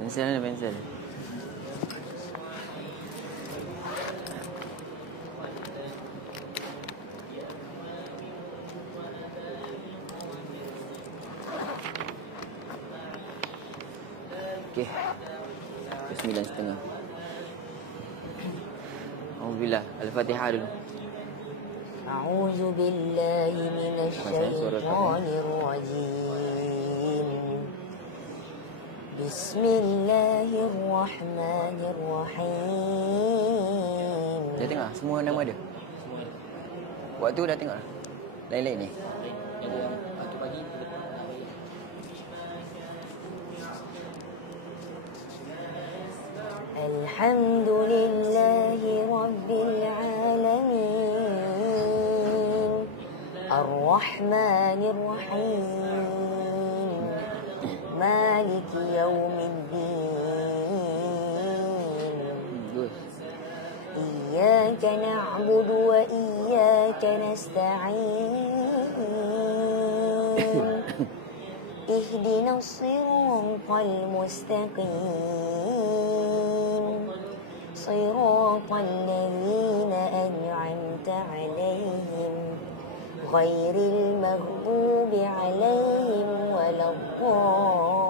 Pensel mana pensel? Okey. 9:30. Alhamdulillah. Al-Fatihah dulu. A'udzu billahi minasyaitonir rajim. Bismillahirrahmanirrahim. Dah tengok semua nama dia. Waktu dah tengok dah. Lain-lain ni. Waktu pagi Alhamdulillahi rabbil alamin. Ar-Rahmanir Rahim. Maliki yaumiddin. Good. Iyyaka na'budu wa iyyaka nasta'in. اهدنا الصراط المستقيم صراط الذين أنعمت عليهم غير المغضوب عليهم ولا الضالين.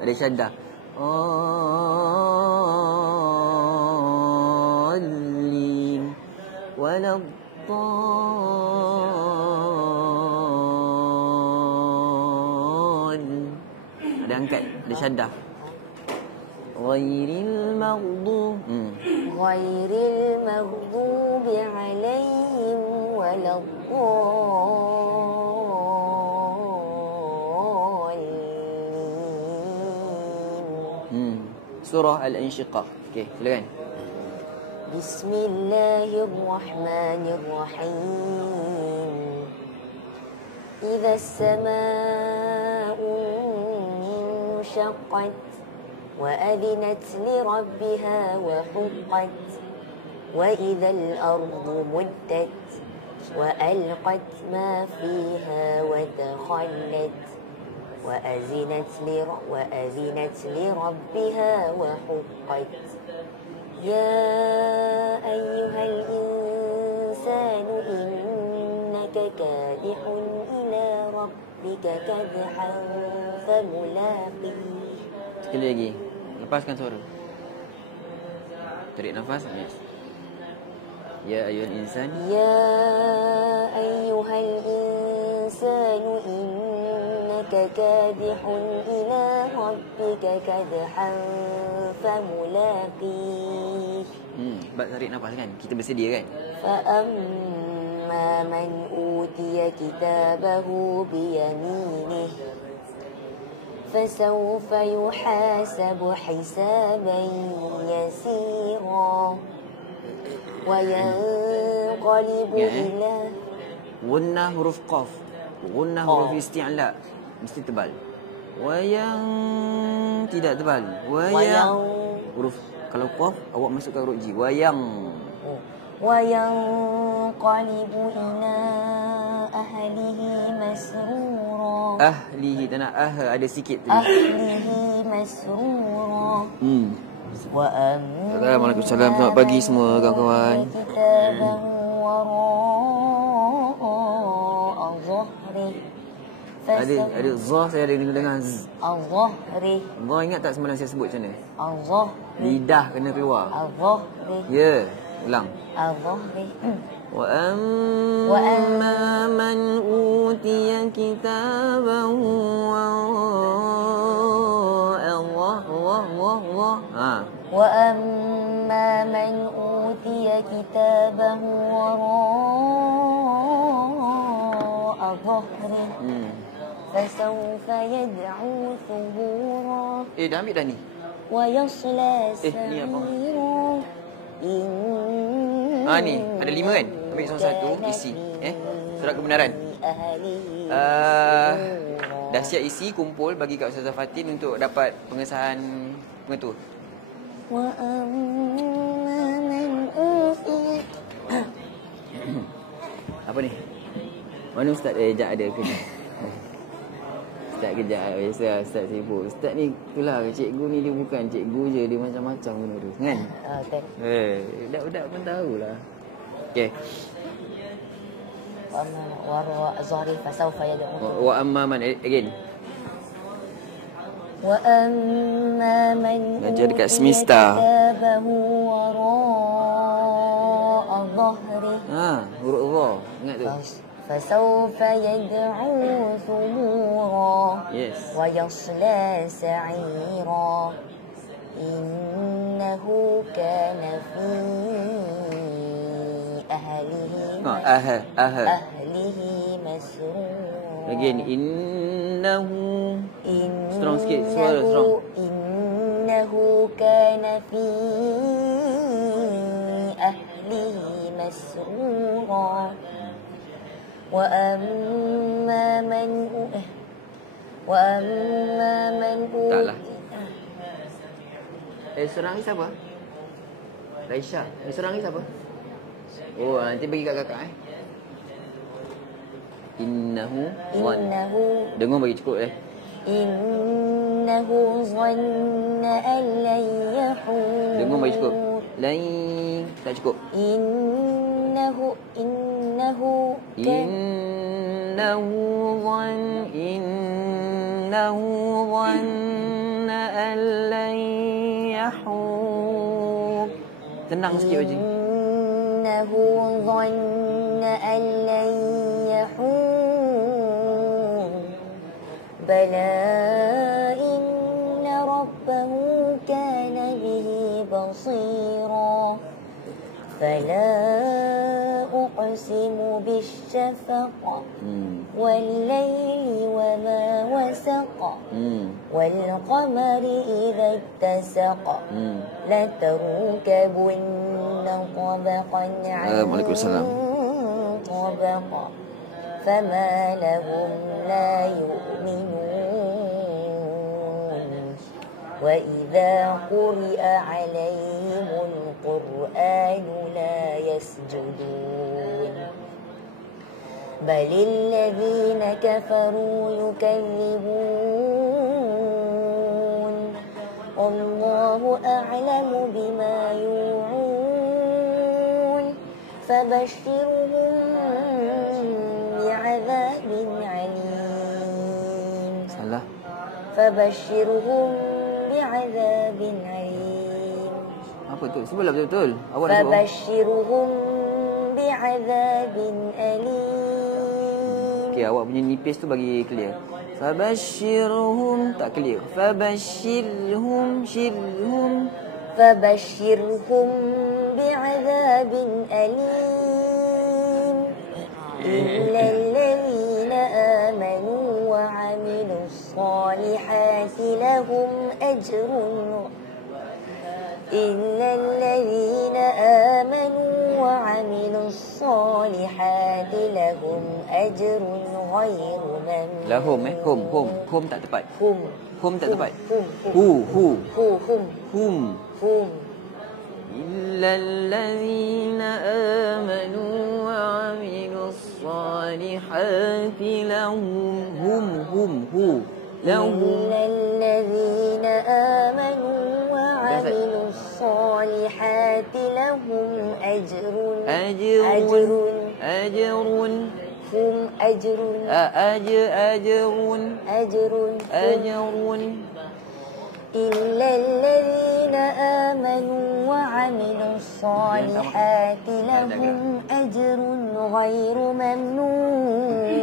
Ada syaddah. ولا الضال. Ada angkat, ada syaddah. Ghairil maghdub. Ghairil maghdubi alaihim waladdallin. Surah Al-Insyiqaq. Okey, silakan. Bismillahirrahmanirrahim. Idza as-samaa'u shaqqat wa adinat li rabbiha wa huqqat wa idza al-ardu muddat wa alqat ma fiha wa takhallat wa azinat li rabbiha wa huqqat. يا أيها الإنسان إنك كادح إلى ربك كدحا فملاقيه. Sekali lagi. Lepaskan suara. Tarik nafas. Yes. Ya ayyuhal insan. يا أيها الإنسان إنك كادح إلى ربك كدحا فملاقيه. Bab tarik nafas kan. Kita bersedia kan. فأما من أوتي كتابه بيمينه فسوف يحاسب حسابا يسيرا وينقلب إلى Gunnah huruf qaf. Gunnah huruf isti'la. Mesti tebal. Wayang tidak tebal. Wayang huruf. Kalau qaf awak masukkan huruf ji. Wayang. وينقلب إلى أهله مسرورا. Ahlihi tanah ada sikit tadi. أهله مسرورا. Assalamualaikum. Selamat pagi semua kawan-kawan. كتابه وراء ظهره. Ada zah, saya ada dengar z. الظهر. Zah ingat tak semalam saya sebut macam mana? الظهر. Lidah kena keluar. الظهر. Ya, ulang. الظهر. وأما من أوتي كتابه وأما من أوتي كتابه وراء ظهره فسوف يدعو ثبورا. Dah ambil dah ni. ويصلى ni apa? سعيرا. Ni ada 5 kan? Ambil satu isi. Surat kebenaran. Dah siap isi, kumpul bagi kat Ustazah Fatin untuk dapat pengesahan pengetua. وأما من أوتي Apa ni? Mana Ustaz Ejak ada kerja? Ustaz kejap biasa Ustaz sibuk. Ustaz ni itulah cikgu ni dia bukan cikgu je, dia macam-macam benda tu kan? Okay. Budak-budak pun tahulah. Okey. وراء ظهري فسوف يدعو Wa amma man again. وأما من Belajar dekat أوتي semesta. كتابه وراء ظهره Huruf dha. Ingat tu. فسوف يدعو ثبورا Yes. ويصلى سعيرا إنه كان في أهله أهله مسرورا. Again, innahu. Strong sikit, suara strong. إنه كان في أهله مسرورا وأما من Taklah. Serang ni siapa? Raisha. Serang ni siapa? Oh, nanti bagi kat kakak Innahu dengar bagi cukup إنه ظن أن لن يحور. Dengar bagi cukup. Lain tak cukup. إنه ظن أن لن يحور. Tenang sikit Haji. إنه ظن أن لن يحور بلى إن ربه كان به بصيرا فلا أقسم بالشفق والليل وما وسق والقمر إذا اتسق لتركبن طبقا عن طبق فما لهم لا يؤمنون وإذا قرئ عليهم القرآن لا يسجدون بل الذين كفروا يكذبون والله أعلم بما يوعون فبشرهم بعذاب عليم فبشرهم بعذاب عليم. Apa tu? Sebutlah betul-betul. Awak dah فبشرهم بعذاب أليم. Okey, awak punya nipis tu bagi clear. Fabashirhum tak clear. Fabashirhum فبشرهم بعذاب أليم إلا الذين آمنوا وعملوا الصالحات لهم أجر إلا الذين آمنوا وعملوا الصالحات لهم أجر غير ممنون. Lahum hum tak tepat. Hum tak tepat. Hum. إلا الذين آمنوا وعملوا الصالحات لهم إلا الذين آمنوا وعملوا الصالحات لهم أجر إلا الذين آمنوا وعملوا الصالحات لهم أجر غير ممنون.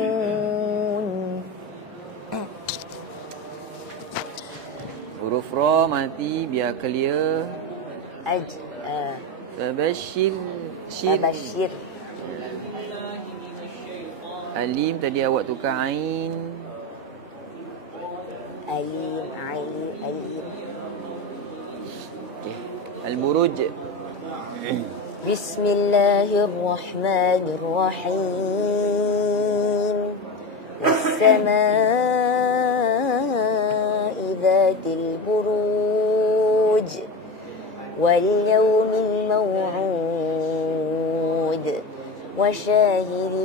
Huruf ra mati biar clear. Tabashir. Alim tadi awak tukar ain. أليم. Okay. Al-Buruj. بسم الله الرحمن الرحيم والسماء ذات البروج واليوم الموعود وشاهد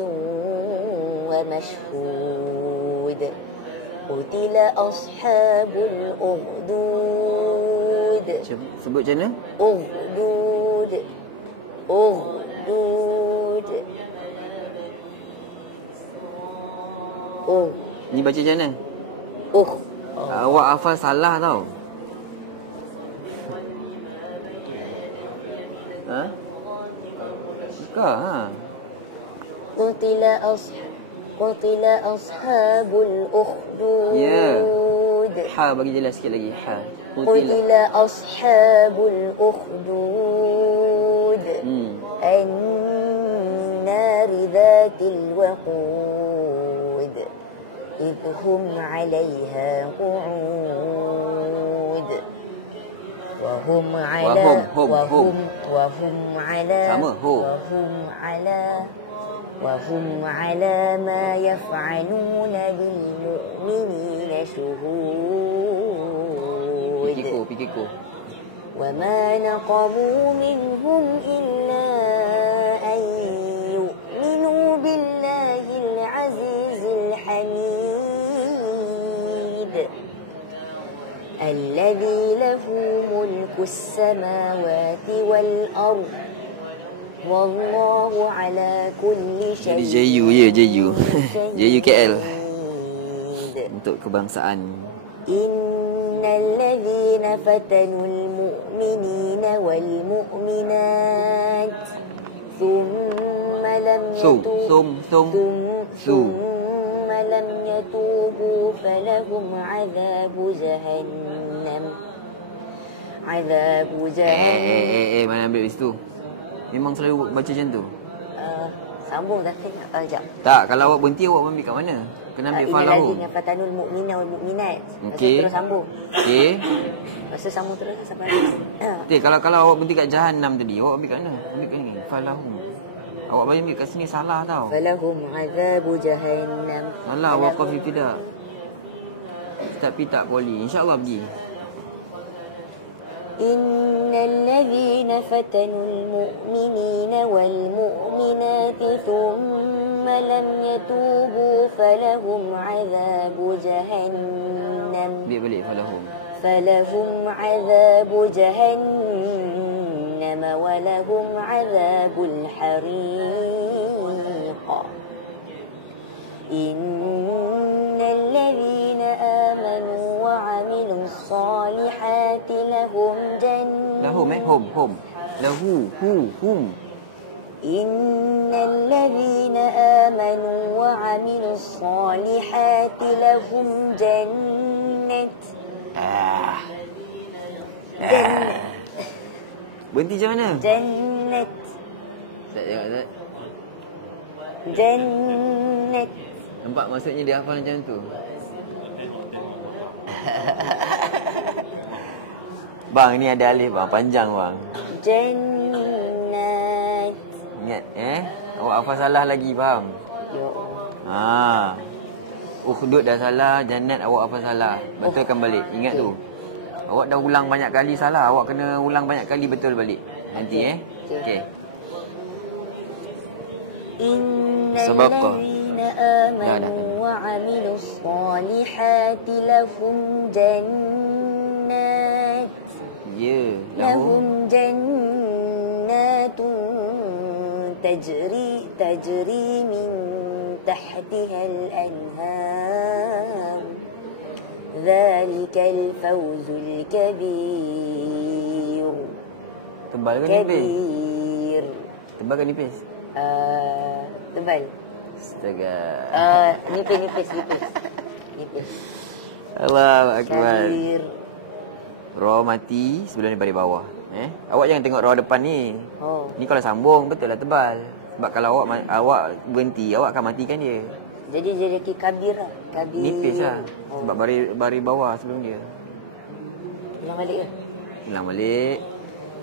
ومشهود قتل أصحاب الأخدود. Sebut macam mana? أخدود أخدود. Ni baca macam mana? Awak hafal salah tau. Ha? Buka ha. قتل أصحاب الأخدود. Ya. Ha bagi jelas sikit lagi. Ha. قتل أصحاب الأخدود النار ذات الوقود إذ هم عليها قعود وهم على ما يفعلون بالمؤمنين شهود. Pikirku. وما نقموا منهم إلا أن يؤمنوا بالله العزيز الحميد الذي له ملك السماوات والأرض والله على كل شيء. Jadi JU ya, JU. JU KL. Untuk kebangsaan. إن الذين فتنوا المؤمنين والمؤمنات ثم لم يتوبوا فلهم عذاب جهنم. Mana ambil dari situ? Memang selalu baca macam tu. Sambung dah sekejap. Tak, kalau awak berhenti awak ambil kat mana? Kena ambil falahu. Innal ladzina fatanul mu'mina wal mu'minat. Okey. Terus sambung. Okey. Masa sambung terus sampai habis. Kalau awak berhenti kat jahannam tadi, awak ambil kat mana? Ambil kat ni. Falahu. Awak bagi ambil kat sini salah tau. Falahum azabu jahannam. Alah, waqaf tidak. Tapi tak poli. InsyaAllah pergi. إن الذين فتنوا المؤمنين والمؤمنات ثم لم يتوبوا فلهم عذاب جهنم. فلهم عذاب جهنم ولهم عذاب الحريق. إن الذين آمنوا وعملوا الصالحات لهم إن الذين آمنوا وعملوا الصالحات لهم Berhenti macam mana? Jannat. Tak tengok tak? Jannat. Nampak maksudnya dia hafal macam tu. Bang, ni ada alif bang, panjang bang. Jannat. Ingat awak hafal salah lagi, faham? Ya. Ukhdud dah salah, jannat awak hafal salah. Betulkan balik, ingat tu. Awak dah ulang banyak kali salah, awak kena ulang banyak kali betul balik. Nanti okey. Sabaqah. آمنوا وعملوا الصالحات لهم جنات. لهم جنات تجري من تحتها الأنهار. ذلك الفوز الكبير. Tebal ke nipis? كبير. Tebal ke nipis? Tebal. Astaga. Nipis. Allahu akbar. Kabir. Ra mati sebelum ni baris bawah. Awak jangan tengok ra depan ni. Ni kalau sambung betul lah tebal. Sebab kalau awak berhenti, awak akan matikan dia. Jadi jadi kabir lah. Kabir. Nipis lah. Sebab baris bawah sebelum dia. Ulang balik.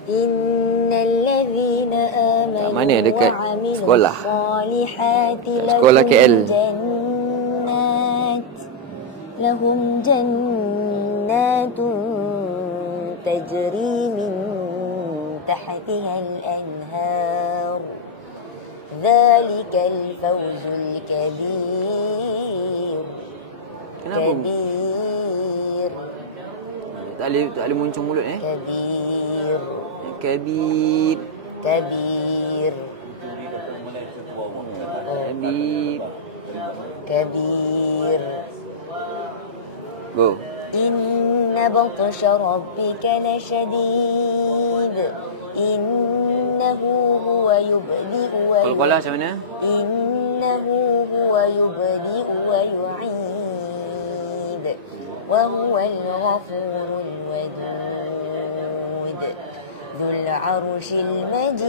Innalladzina amanu mana dekat sekolah? Sekolah Sekolah KL. Lahum jannatun tajri min تحتها الأنهار ذلك الفوز الكبير. Kenapa? كبير Tak boleh muncul mulut كبير Kabir. كبير Kabir. كبير. Go. إن بطش ربك لشديد إنه هو يبدئ Qalqalah macam mana? إنه هو يبدئ ويعيد وهو الغفور الودود ذو العرش المجيد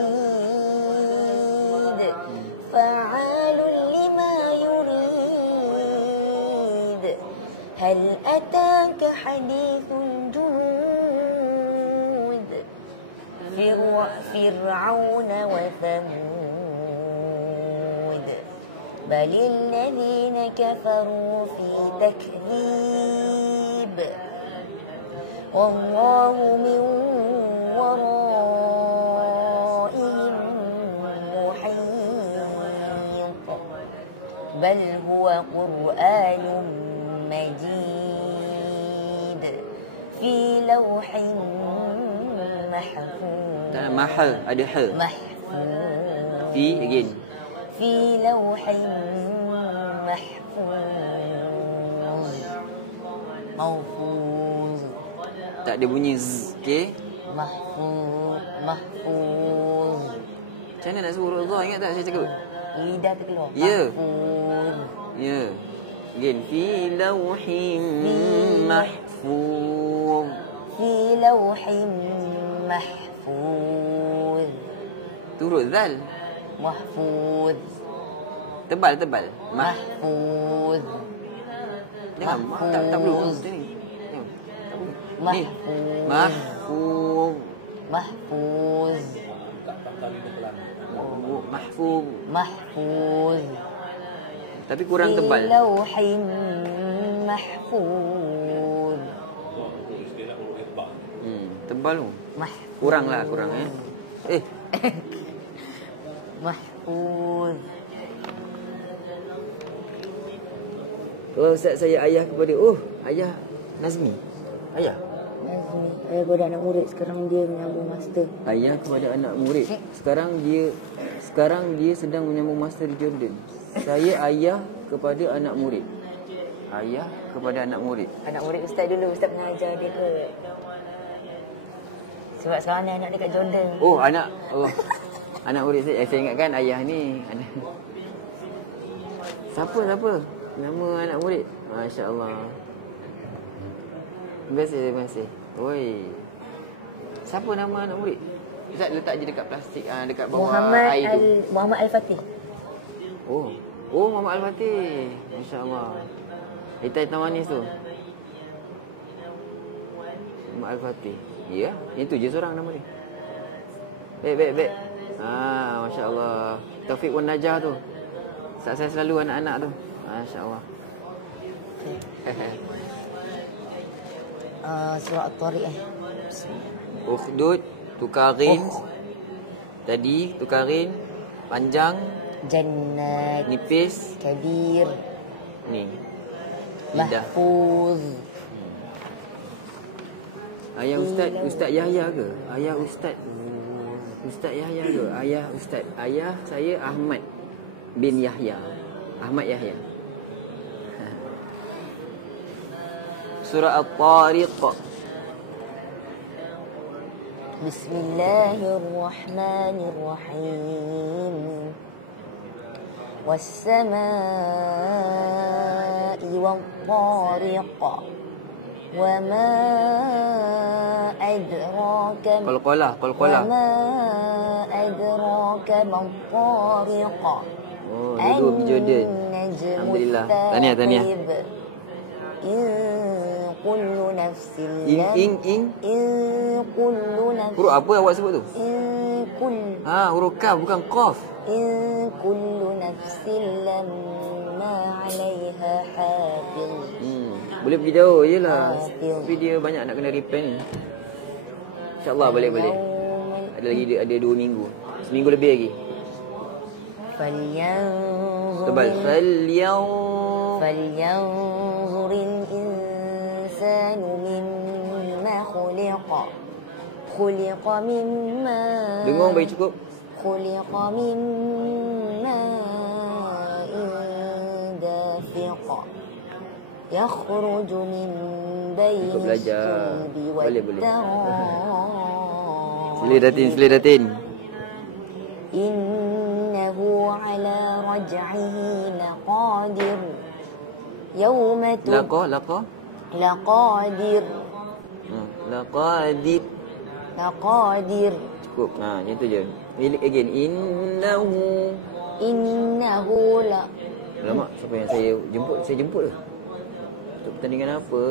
فعال لما يريد هل أتاك حديث الجنود فرعون وثمود بل الذين كفروا في تكذيب والله من ورائهم محيط بل هو قرآن مجيد في لوح محفوظ. Mahal, ada hal. محفوظ Fi again. في لوح محفوظ محفوظ Tak ada bunyi z. Okey. محفوظ محفوظ. Macam mana nak suruh Allah? Ingat tak saya cakap? Lidah terkeluar. Ya. Mahfuz. Ya. Again. Fi lawhim mahfuz. في لوح محفوظ. Turut zal. محفوظ Tebal. محفوظ Jangan. Tak perlu. Macam ni. Jangan. Tak perlu. Ni. محفوظ Mahfuz. محفوظ Mahfuz. محفوظ. Tapi kurang tebal. في لوح محفوظ. Tebal tu. محفوظ. Kurang محفوظ. Kalau Ustaz saya ayah kepada ayah Nazmi. Ayah. Ayah kepada anak murid sekarang dia menyambung master. Ayah kepada anak murid. Sekarang dia sedang menyambung master di Jordan. Saya ayah kepada anak murid. Ayah kepada anak murid. Anak murid Ustaz dulu, Ustaz mengajar dia ke. Sebab sekarang ni anak dekat Jordan. Anak murid saya ingatkan ayah ni. Siapa? Nama anak murid. Masya-Allah. Terima kasih. Oi. Siapa nama anak murid? Ustaz letak je dekat plastik dekat bawah air tu. Muhammad Al-Fatih. Oh, Muhammad Al-Fatih. Masya-Allah. Hitam manis tu. Muhammad Al-Fatih. Ya, itu je seorang nama dia. Baik. Masya-Allah. Taufik wan Najah tu. Saya selalu anak-anak tu. Masya-Allah. Surah At-Tariq. Ukhdud, tukarin. Tadi tukarin, panjang, Jannat, nipis, Kabir, ni. Lidah. Mahfuz. Ayah Ustaz Yahya ke? Ayah Ustaz Yahya ke? Ayah Ustaz. Ayah saya Ahmad bin Yahya. Ahmad Yahya. Surah At-Tariq. Bismillahirrahmanirrahim. Was-samaa'i wat-tariq. Wa ma adraka Qalqalah. Wa ma adraka mat-tariq. Duduk di Jordan. Alhamdulillah. Tahniah. Kullu nafsin kullu nafsin. Huruf apa awak sebut tu? Huruf kaf bukan qaf. Kullu nafsin lamma 'alayha hafiz. Boleh pergi jauh jelah. Tapi dia banyak nak kena repair ni. InsyaAllah boleh. Ada lagi, ada 2 minggu. Seminggu lebih lagi. Tebal. فلينظر الإنسان مما خلق من ماء Dengung bagi cukup. خلق من ماء دافق يخرج من بين Ikut belajar. الصلب Boleh. والترائب Seledatin. إنه على رجعه لقادر يوم Laqa. لقادر Laqadir. Cukup. Macam tu je. Again. إنه لا Alamak, siapa yang saya jemput? Saya jemput ke? Untuk pertandingan apa?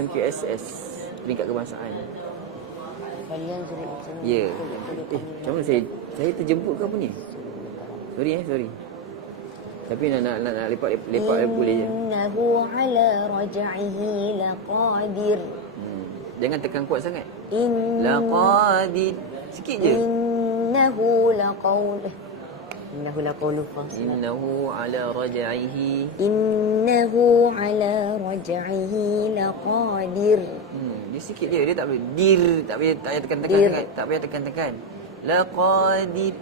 MKSS, peringkat kebangsaan. فلينظر الإنسان Ya. Macam mana saya terjemput ke apa ni? Sorry. Tapi nak lepak boleh je. إنه على رجعه لقادر Jangan tekan kuat sangat. Laqadir. Sikit je. إنه لقول فصل Innahu ala raj'ihi. إنه على رجعه لقادر Dia sikit je. Dia tak boleh dir, tak payah tekan-tekan sangat. Tak payah tekan-tekan. Laqadir.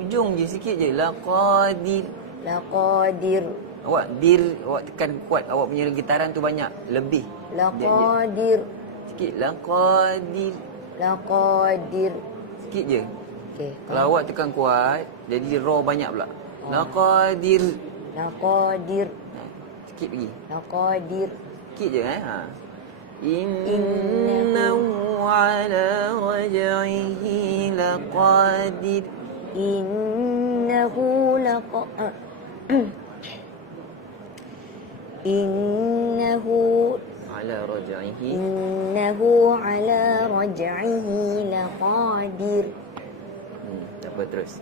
Ujung je sikit je. Laqadir. Awak tekan kuat. Awak punya getaran tu banyak. Lebih. لقادر Sikit. Laqadir. Sikit je. Okay. Kalau awak tekan kuat, jadi raw banyak pula. Laqadir. Sikit lagi. لقادر Sikit je Innahu ala raj'ihi laqadir. إنه Ala raj'ihi. إنه على رجعه لقادر Apa terus?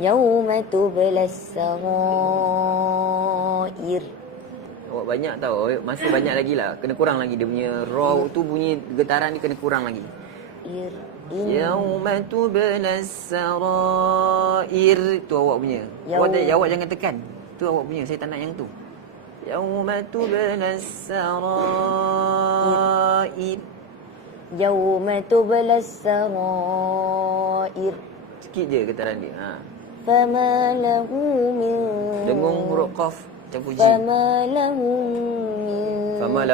يوم تبلى السرائر Awak banyak tahu. Masih banyak lagi lah. Kena kurang lagi. Dia punya raw tu bunyi getaran ni kena kurang lagi. Yauma tubla sarair. Tu awak punya. Awak jangan tekan. Tu awak punya. Saya tak nak yang tu. Yauma tubla sarair. يوم تبلى السرائر Sikit je getaran dia. فما له من Dengung huruf qaf campur ji. فما له من Campur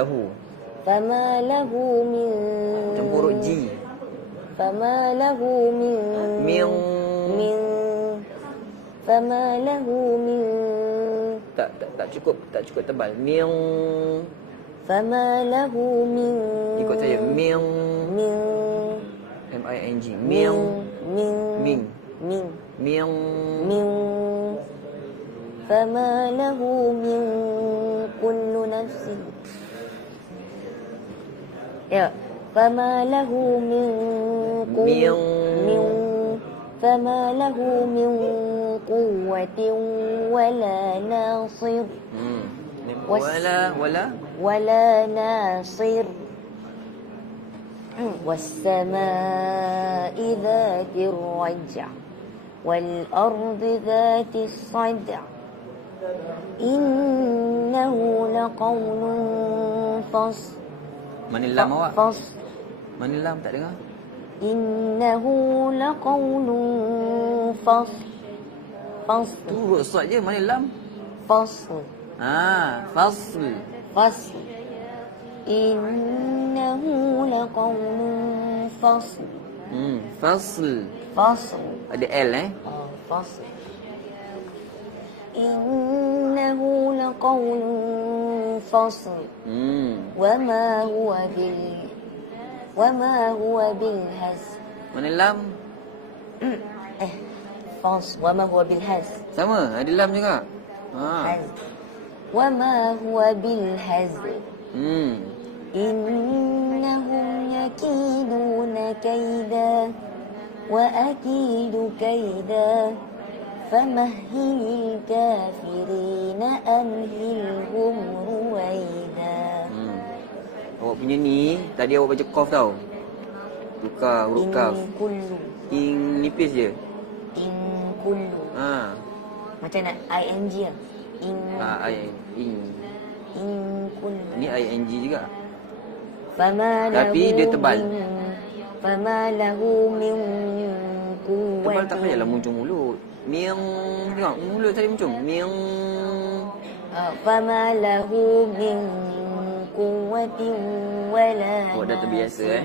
huruf ji. فما له من Tak cukup tebal. فما له من Ikut saya. من MING. فما له من كل نفس فما له من فما له من قوة ولا ناصر ولا ناصر والسماء ذات الرجع والأرض ذات الصدع إنه لقول فصل. Mana lam awak? فصل. Mana lam tak dengar? إنه لقول فصل. فصل. Tu huruf sad je. Mana lam? فصل. Fasl. فصل. إنه لقول فصل. Fasl. فصل. Ada L فصل. إنه لقول فصل. وما هو بالهزل. Mana lam? فصل. وما هو بالهزل. Sama, ada lam juga. هزل. وما هو بالهزل. إنهم يكيدون كيدا وأكيد كيدا فمهل الكافرين أمهلهم رويدا. awak punya ni, tadi awak baca qaf tau. Tukar huruf kaf. In kullu. Ing nipis je. In kullu. Ha. Macam nak ing lah. In Ing. in kullu. Ni ing juga. Fama Tapi lahu dia tebal. Fama lahu min quwwatin. Tebal tak payahlah muncung mulut. Ming. Tengok mulut tadi muncung. Ming. Fama lahu min quwwatin wala. Awak dah terbiasa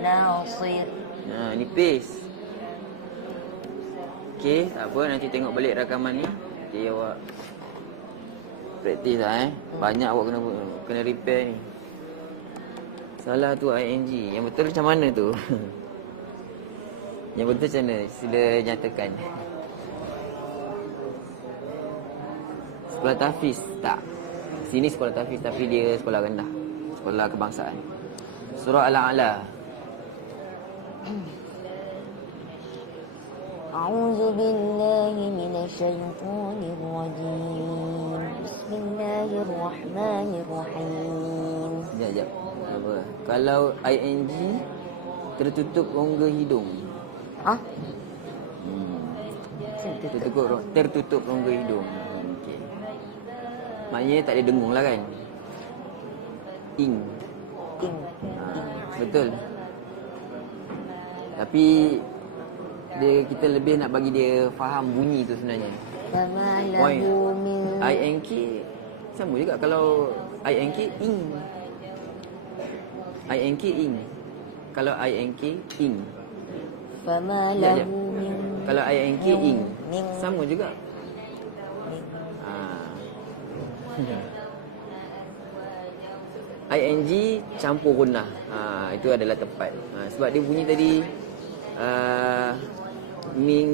Nasir. Nipis. Okey, tak apa, nanti tengok balik rakaman ni. Nanti awak praktis lah Banyak awak kena repair ni. Salah tu ing. Yang betul macam mana tu? Yang betul macam mana? Sila nyatakan. Sekolah tahfiz tak. Sini sekolah tahfiz tapi dia sekolah rendah. Sekolah kebangsaan. Surah Al-A'la. A'udzu billahi minasyaitonir rajim. Bismillahirrahmanirrahim. Sekejap. Apa? Kalau ing tertutup rongga hidung. Tertutup rongga hidung. Okey. Maknanya tak ada dengung lah kan? Ing. Betul. Tapi kita lebih nak bagi dia faham bunyi tu sebenarnya. Famalahu min ing sama juga kalau ing ing. ing ing. Kalau ing ing. Famalahu min. Kalau ing ing sama juga. ing campur gunnah. Itu adalah tepat. Sebab dia bunyi tadi min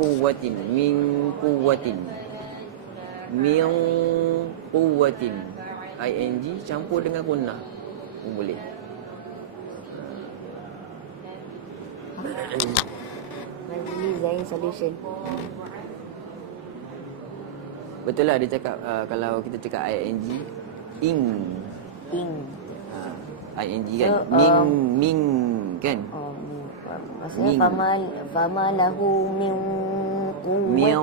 quwwatin ing campur dengan gunnah pun boleh. Design solution. Betul lah dia cakap kalau kita cakap ing ing kan ming kan. Maksudnya fama lahu min dia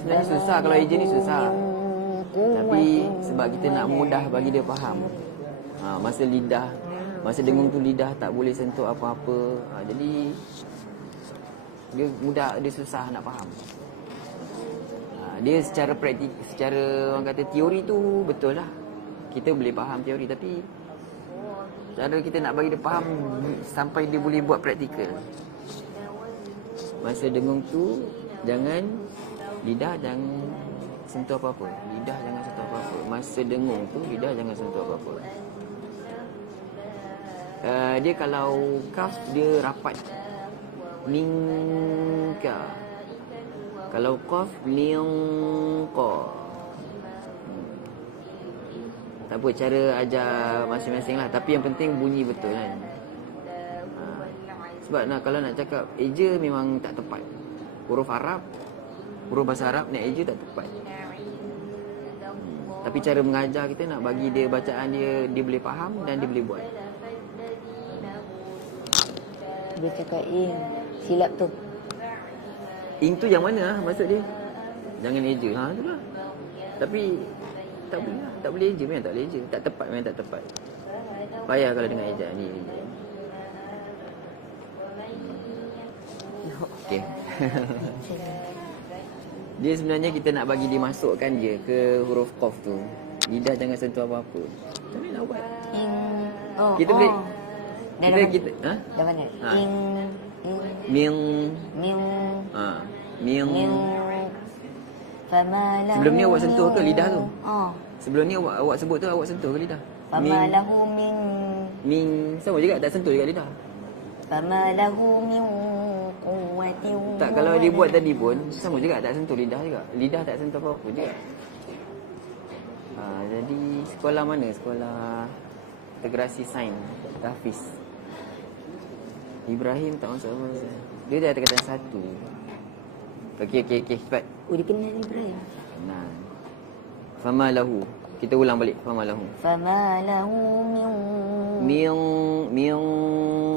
sebenarnya susah. Kalau ejen ni susah. Tapi sebab kita nak mudah bagi dia faham. Masa dengung tu lidah tak boleh sentuh apa-apa. Jadi dia mudah, dia susah nak faham. Dia secara praktik, secara orang kata teori tu betul lah. Kita boleh faham teori tapi cara kita nak bagi dia faham sampai dia boleh buat praktikal. Masa dengung tu lidah jangan sentuh apa-apa. Lidah jangan sentuh apa-apa. Masa dengung tu lidah jangan sentuh apa-apa. Dia kalau kaf dia rapat. Minka. Kalau qaf minqa. Tak apa, cara ajar masing-masing lah. Tapi yang penting bunyi betul kan. Sebab kalau nak cakap eja memang tak tepat. Huruf bahasa Arab nak eja tak tepat. Tapi cara mengajar kita nak bagi dia bacaan dia boleh faham dan dia boleh buat. Dia cakap silap tu. Ing tu yang mana lah maksud dia? Jangan eja. Tu lah. Tapi tak boleh lah. Tak boleh eja, memang tak boleh eja. Tak tepat, memang tak tepat. Payah kalau dengan ejaan ni. Okey. Dia sebenarnya kita nak bagi dia masukkan dia ke huruf qaf tu. Lidah jangan sentuh apa-apa. Macam mana nak buat? Kita boleh kita dah mana? Ming. Sebelum ni awak sentuh ke lidah tu? Sebelum ni awak sebut tu awak sentuh ke lidah? Famalahu min sama juga tak sentuh juga lidah. Famalahu min quwwatin. Tak, kalau dia buat tadi pun sama juga tak sentuh lidah juga. Lidah tak sentuh apa-apa juga. Jadi sekolah mana? Sekolah integrasi sains tahfiz. Ibrahim tak masuk apa. Dia dah tingkatan 1. Okey cepat. Dia kenal Ibrahim. Nah. Fama lahu. Kita ulang balik. Fama lahu. فما له من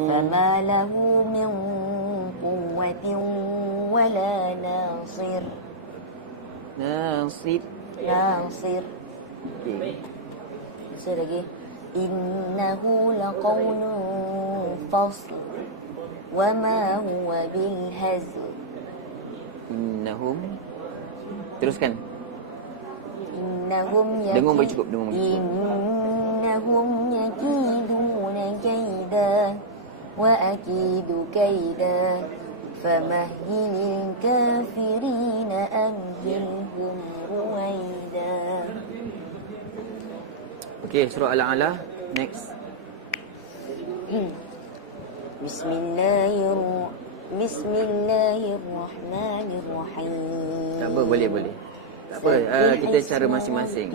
فما له من قوة ولا ناصر. Nasib. ناصر. Okay. Saya lagi. إنه لقول فصل وما هو بالهزل. Innahum. Teruskan. إنهم Dengung boleh cukup. Dengung boleh cukup. إنهم يكيدون كيدا وأكيد كيدا فمهل الكافرين أمهلهم رويدا. Okey, surah Al-A'la. Next. Bismillahirrahmanirrahim. Tak apa, boleh. Tak apa, kita cara masing-masing.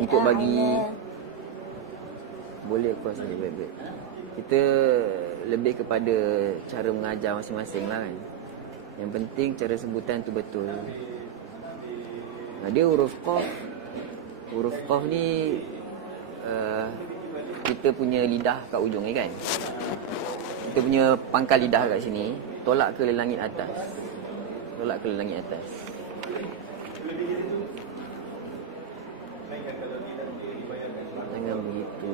Untuk bagi... Boleh puas ni, baik-baik. Kita lebih kepada cara mengajar masing-masing lah kan. Yang penting cara sebutan tu betul. Dia huruf Qaf. Huruf Qaf ni kita punya lidah kat ujung ni kan. Kita punya pangkal lidah kat sini. Tolak ke langit atas. Tolak ke langit atas. Jangan begitu.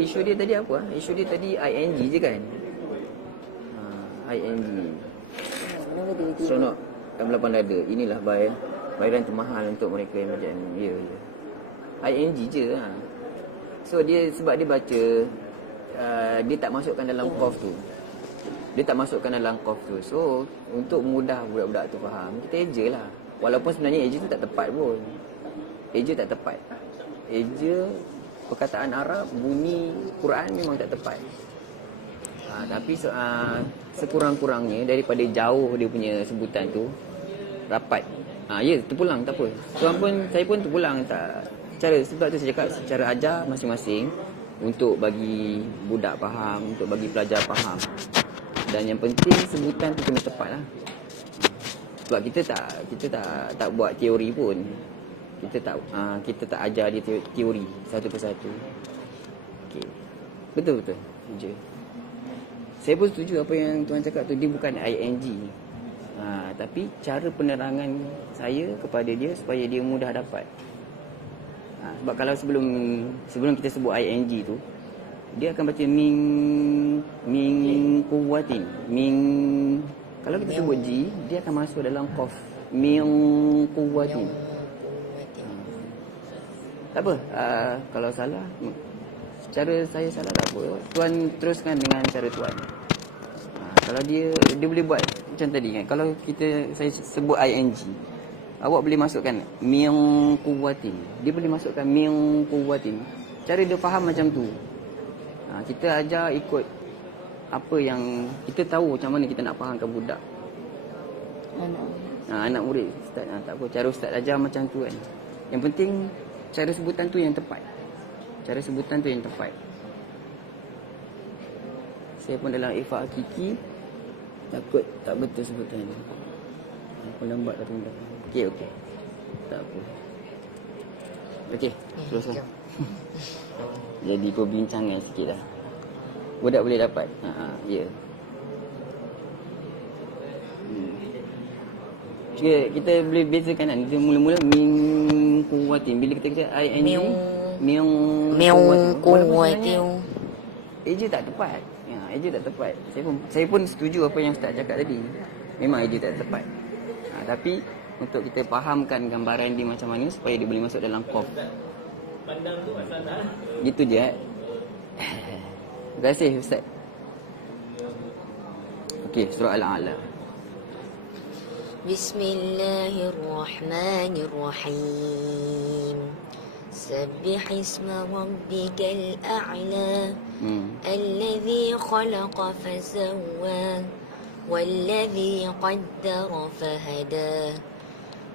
Isu dia tadi apa? Isu dia tadi ing je kan? Ing. Sonok M8 dada. Inilah bayaran termahal untuk mereka yang macam ni. Ya. ing je lah. So sebab dia baca dia tak masukkan dalam qaf tu. Dia tak masukkan dalam qaf tu. So untuk mudah budak-budak tu faham, kita eja lah. Walaupun sebenarnya eja tu tak tepat pun. Eja tak tepat. Eja perkataan Arab, bunyi Quran memang tak tepat. Tapi sekurang-kurangnya daripada jauh dia punya sebutan tu rapat. Ya, terpulang tak apa. Saya pun terpulang tak. Sebab tu saya cakap cara ajar masing-masing untuk bagi budak faham, untuk bagi pelajar faham. Dan yang penting sebutan tu kena tepat lah. Sebab kita tak buat teori pun. Kita tak ajar dia teori satu persatu. Okey. Betul. Je. Saya pun setuju apa yang tuan cakap tu, dia bukan ing. Tapi cara penerangan saya kepada dia supaya dia mudah dapat. Sebab kalau sebelum kita sebut ing tu, dia akan baca min quwwatin. Kalau kita sebut ji, dia akan masuk dalam qaf. Min quwwatin. Tak apa. Kalau salah, cara saya salah tak apa. Tuan teruskan dengan cara tuan. Kalau dia boleh buat macam tadi kan. Kalau saya sebut ing, awak boleh masukkan min quwwatin. Dia boleh masukkan min quwwatin. Cara dia faham macam tu. Kita ajar ikut apa yang kita tahu, macam mana kita nak fahamkan budak. Anak murid ustaz, tak apa, cara ustaz ajar macam tu kan. Yang penting cara sebutan tu yang tepat. Saya pun dalam Ifa Hakiki takut tak betul sebutan ni. Aku lambat kat tunggu. Okey. Tak apa. Okey, teruslah. Jadi perbincangan sikit dah. Budak boleh dapat. Ya. Kita boleh bezakan kan. Kita mula-mula min quwwatin. Bila kita kata ing min quwwatin. Eja tak tepat. Eja tak tepat. Saya pun setuju apa yang ustaz cakap tadi. Memang eja tak tepat. Tapi untuk kita fahamkan gambaran dia macam mana supaya dia boleh masuk dalam qaf. Pandang tu masalah. Gitu je. Terima kasih ustaz. Okey, surah Al-A'la. Bismillahirrahmanirrahim. Sabbih isma rabbikal a'la. Alladhi khalaqa fasawwa. والذي قدر فهدى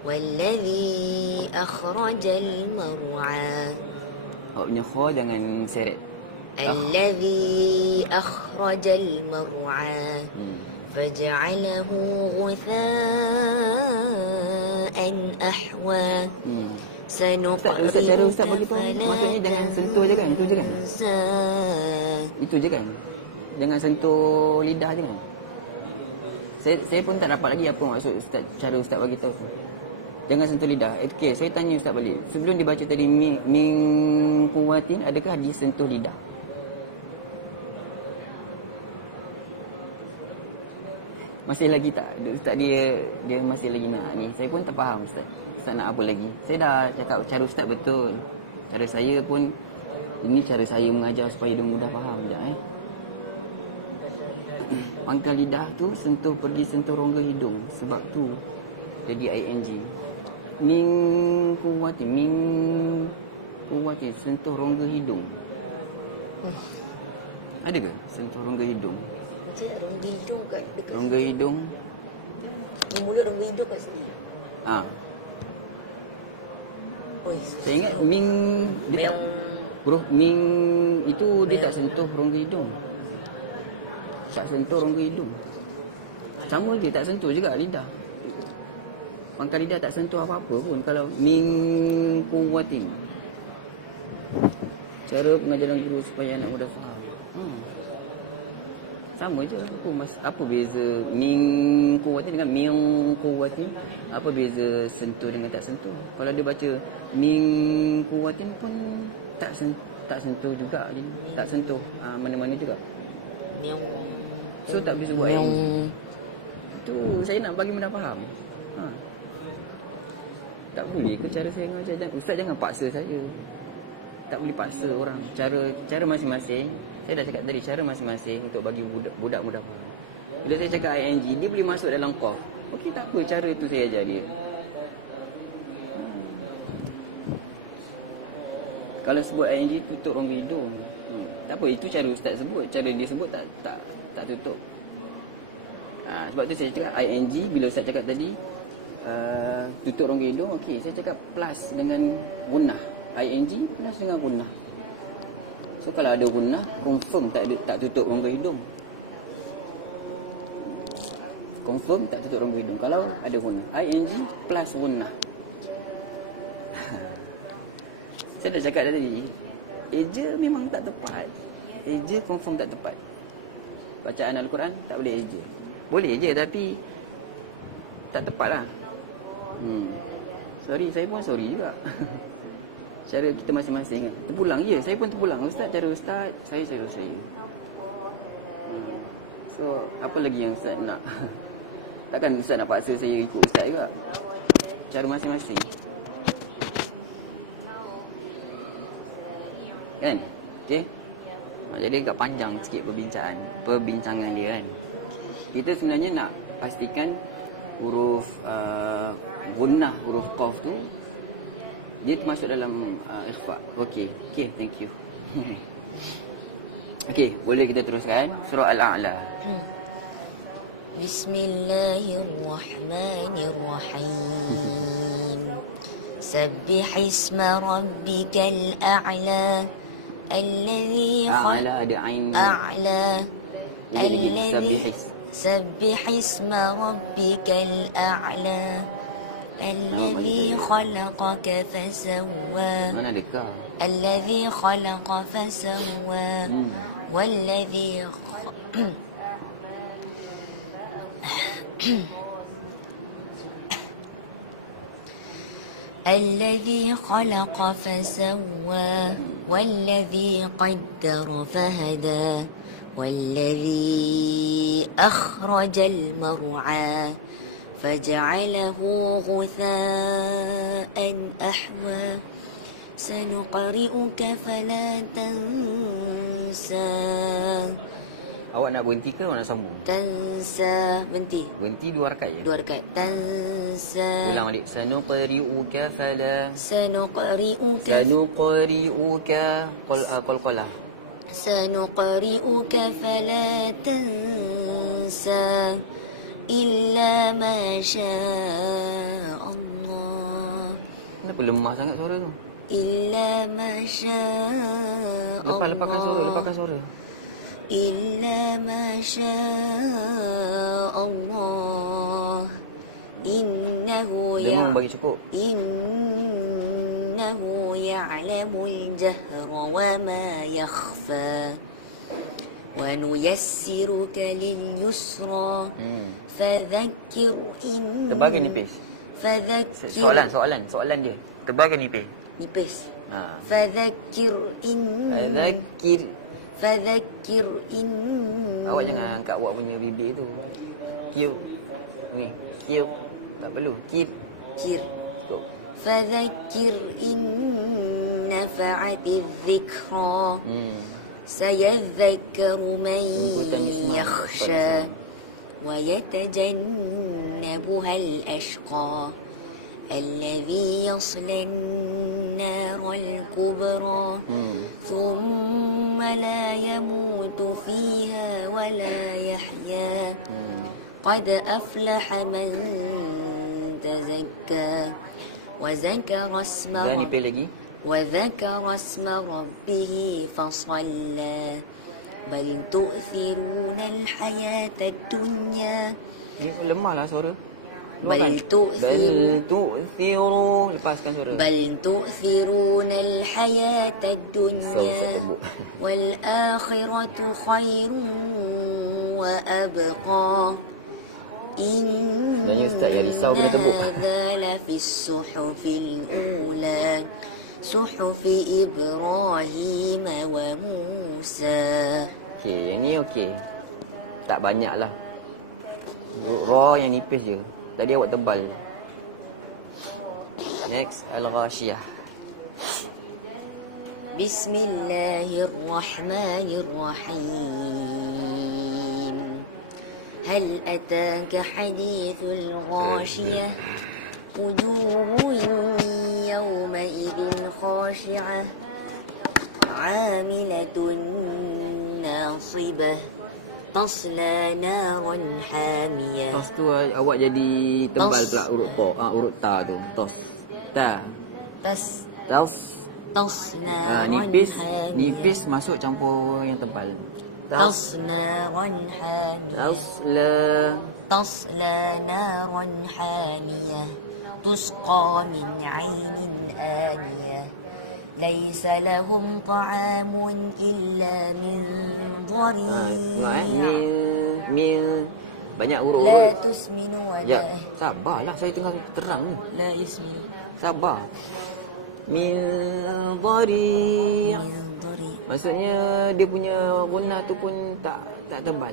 والذي أخرج المرعى. Punya kha jangan seret. الذي أخرج المرعى فجعله غثاء أحوى Ustaz cara Ustaz bagi tahu maksudnya jangan sentuh je kan? Itu je kan? Itu je kan? Jangan sentuh lidah je kan? Saya pun tak dapat lagi apa maksud Ustaz, cara Ustaz bagi tahu tu. Jangan sentuh lidah. Okey, saya tanya Ustaz balik. Sebelum dibaca tadi min quwwatin, adakah disentuh lidah? Masih lagi tak? Ustaz dia masih lagi nak ni. Saya pun tak faham Ustaz. Ustaz nak apa lagi? Saya dah cakap cara Ustaz betul. Cara saya pun ini cara saya mengajar supaya dia mudah faham je Pangkal lidah tu pergi sentuh rongga hidung. Sebab tu jadi ing. Min quwwati sentuh rongga hidung. Ada ke sentuh rongga hidung? Macam rongga hidung kat dekat Rongga hidung. Di mulut rongga hidung kat sini. Oi, Saya ingat min dia tak, huruf min itu dia tak sentuh rongga hidung. Tak sentuh rongga hidung. Sama dia tak sentuh juga lidah. Pangkal lidah tak sentuh apa-apa pun kalau min quwwatin. Cara pengajaran guru supaya anak mudah faham. Sama je apa beza min quwwatin dengan min quwwatin? Apa beza sentuh dengan tak sentuh? Kalau dia baca min quwwatin pun tak sentuh juga, tak sentuh mana-mana juga. So tak boleh buat yang itu saya nak bagi mudah faham. Tak boleh ke cara saya mengajar? Ustaz jangan paksa saya. Tak boleh paksa orang. Cara masing-masing. Saya dah cakap tadi, cara masing-masing untuk bagi budak mudah faham. Bila saya cakap ing, dia boleh masuk dalam qaf. Okey, tak apa, cara tu saya ajar dia. Kalau sebut ing tutup rongga hidung. Tak apa, itu cara Ustaz sebut. Cara dia sebut tak tutup. Sebab tu saya cakap ing, bila Ustaz cakap tadi tutup rongga hidung, okey, saya cakap plus dengan gunnah. ing plus dengan gunnah. So kalau ada gunnah, confirm tak tutup rongga hidung. Confirm tak tutup rongga hidung. Kalau ada gunnah, ing plus gunnah. Saya dah cakap tadi, eja memang tak tepat. Eja confirm tak tepat. Bacaan Al-Quran tak boleh eja. Boleh je tapi tak tepat lah. Sorry, saya pun sorry juga. Cara kita masing-masing kan. Terpulang je, saya pun terpulang. Ustaz cara Ustaz, saya cara saya. So apa lagi yang Ustaz nak? Takkan Ustaz nak paksa saya ikut Ustaz juga. Cara masing-masing kan? Okay. Jadi agak panjang sikit perbincangan dia kan. Kita sebenarnya nak pastikan huruf gunnah, huruf qaf tu dia termasuk dalam ikhfa. Okey, thank you. Okey, boleh kita teruskan surah Al-A'la. Bismillahirrahmanirrahim. Sabbih isma rabbikal a'la alladhi A'la ada ain. A'la alladhi sabbih isma rabbikal a'la الذي خلقك فسوى الذي خلق فسوى والذي الذي خلق فسوى والذي قدر فهدى والذي أخرج المرعى فجعله غثاء أحوى سنقرئك فلا تنسى. Awak nak berhenti ke awak nak sambung? Tansa, berhenti. Berhenti 2 rakaat je. 2 rakaat. Tansa. Ulang balik. Sanuqri'uka fala. Sanuqri'uka qalqalah. Sanuqri'uka fala tansa illa ma syaa Allah. Kenapa lemah sangat suara tu? Illa ma syaa Allah. Lepaskan suara. Illa ma syaa Allah. Inna Dengung bagi cukup. إنه يعلم الجهر وما يخفى ونيسرك لليسرى فذكر إن Tebal ke nipis? فذكر Soalan dia. Tebal ke nipis? نipis Ha. فذكر إن Zakir. إن Awak jangan angkat awak punya bibir tu. Kiu. Ni, kiu. Tak perlu. Kip. ذكر Tuk. فذكر إن نفعت الذكرى سيذكر من يخشى ويتجنبها الأشقى الذي يصلى النار الكبرى ثم لا يموت فيها ولا يحيا قد أفلح من تزكى وذكر اسم Dan nipis lagi. وذكر اسم ربه فصلى بل تؤثرون الحياة الدنيا Ni lemahlah suara. بل tu'thiru. Lepaskan suara. بل تؤثرون الحياة الدنيا والآخرة خير وأبقى إن هذا لفي الصحف الأولى صحف إبراهيم وموسى. Okey, yang ni okey. Tak banyak lah. Ra yang nipis je. Tadi awak tebal. Next, Al-Ghashiyah. بسم الله الرحمن الرحيم هل أتاك حديث الغاشية وجوه يومئذ خاشعة عاملة ناصبة تصلى نارا حامية. Tos tu awak jadi tebal pula huruf ta. Huruf ta tu. Tos. Ta. Tos. تصلى Nipis. Nipis masuk campur yang tebal. تصلى نارا حامية تصلى نارا حامية تسقى من عين آنية ليس لهم طعام إلا من ضريع Mil. Banyak huruf. لا تسمن Ya, ولا sabarlah, saya tengah terang ni. لا يسمن Sabar. Min dhari'. من ضريع Maksudnya dia punya gunnah tu pun tak tebal.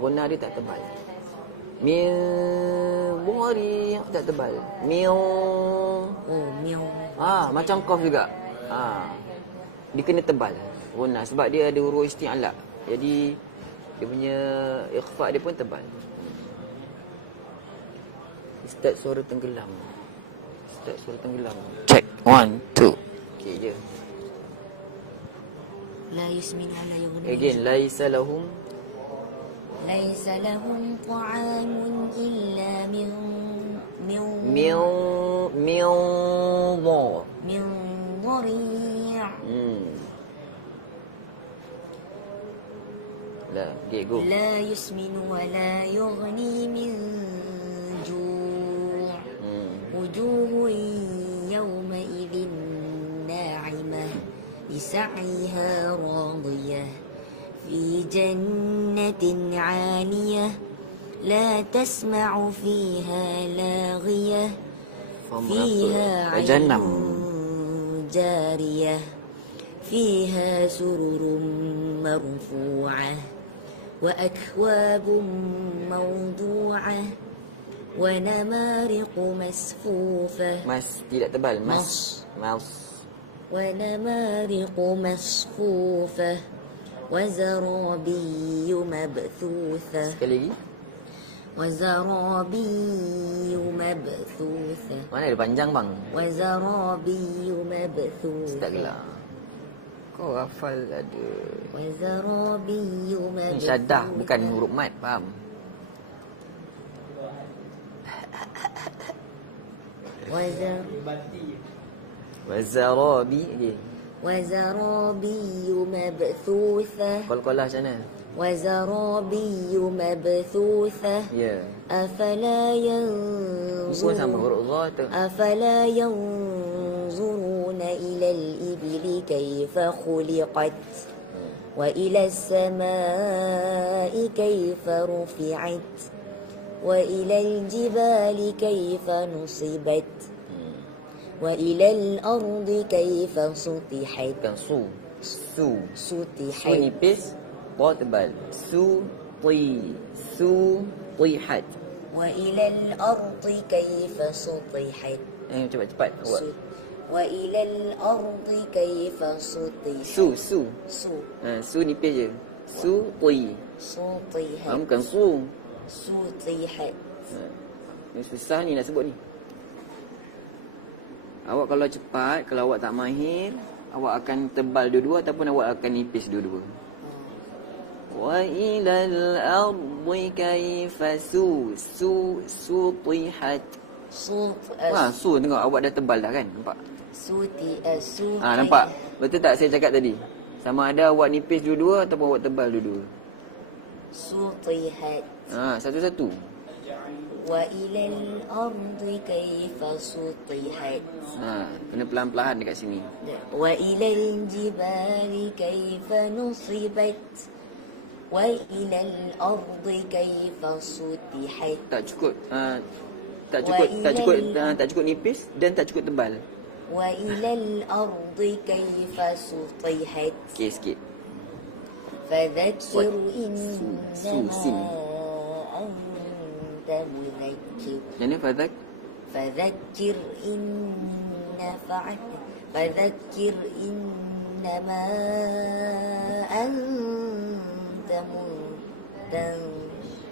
Gunnah dia tak tebal. Min dhari' tak tebal. Min ميو macam qaf juga. Dia kena tebal gunnah sebab dia ada huruf isti'la. Jadi dia punya ikhfa dia pun tebal. Start suara tenggelam. Check 1 2. Okey je. لا يسمن ولا يغني Again, laisa lahum ليس لهم طعام إلا من min ضريع La, okay, go. لا يسمن ولا يغني من جوع وجوه يومئذ ناعمة لسعيها راضية في جنة عالية لا تسمع فيها لاغية فيها عين جارية فيها سرر مرفوعة وأكواب موضوعة ونمارق مصفوفة Tidak tebal. Mouse. ونمارق مصفوفة وزرابي مبثوثة Sekali lagi. وزرابي مبثوثة Mana ada panjang bang? وزرابي مبثوثة Tak gelap. Kau hafal ada. وزرابي Ni مبثوثة syaddah bukan huruf mat, faham? Wazarabi. Okay. وزرابي مبثوثة Qalqalah macam mana? وزرابي مبثوثة Ya. أفلا Semua sama huruf ينظرون dha tu. أفلا ينظرون إلى الإبل كيف خلقت وإلى السماء كيف رفعت وإلى الجبال كيف نصبت وإلى الأرض كيف سطحت Bukan su. Su. Su سطحت nipis, ta tebal. Su tihat. وإلى الأرض كيف سطحت Cepat-cepat awak. وإلى الأرض كيف سطحت Su. Su nipis je. Su ti. سطحت Bukan su. سطحت Ni susah ni nak sebut ni. Awak kalau cepat, kalau awak tak mahir, awak akan tebal dua-dua ataupun awak akan nipis dua-dua. Wa ilal ardi kaifa sutihat. Wah, tengok awak dah tebal dah kan? Nampak? Nampak? Betul tak saya cakap tadi? Sama ada awak nipis dua-dua ataupun awak tebal dua-dua. سطحت Satu-satu. وإلى الأرض كيف سطحت Kena pelan-pelan dekat sini. وإلى الجبال كيف نصبت وإلى الأرض كيف سطحت Tak cukup nipis dan tak cukup tebal. وإلى الأرض كيف سطحت Okey sikit. فذكر sin. إنما أنت مذكر Jadi fadak فذكر فذكر إنما أنت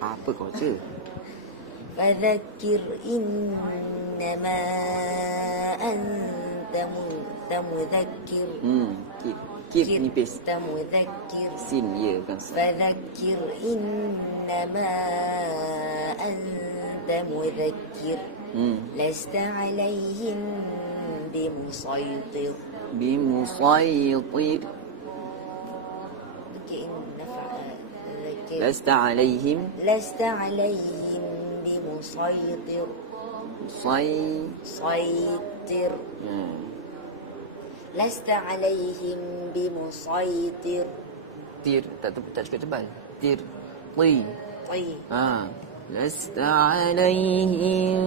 apa kau baca? فذكر إنما أنت مذكر Keep nipis. مذكر Sin ya bukan sin. فذكر إنما أنت مذكر لست عليهم بمسيطر Bimusaytir. Lasta alaihim لست عليهم بمسيطر سيطر لست عليهم بمسيطر Tir. Tak cukup tebal. Tir. Ti. طيب لست عليهم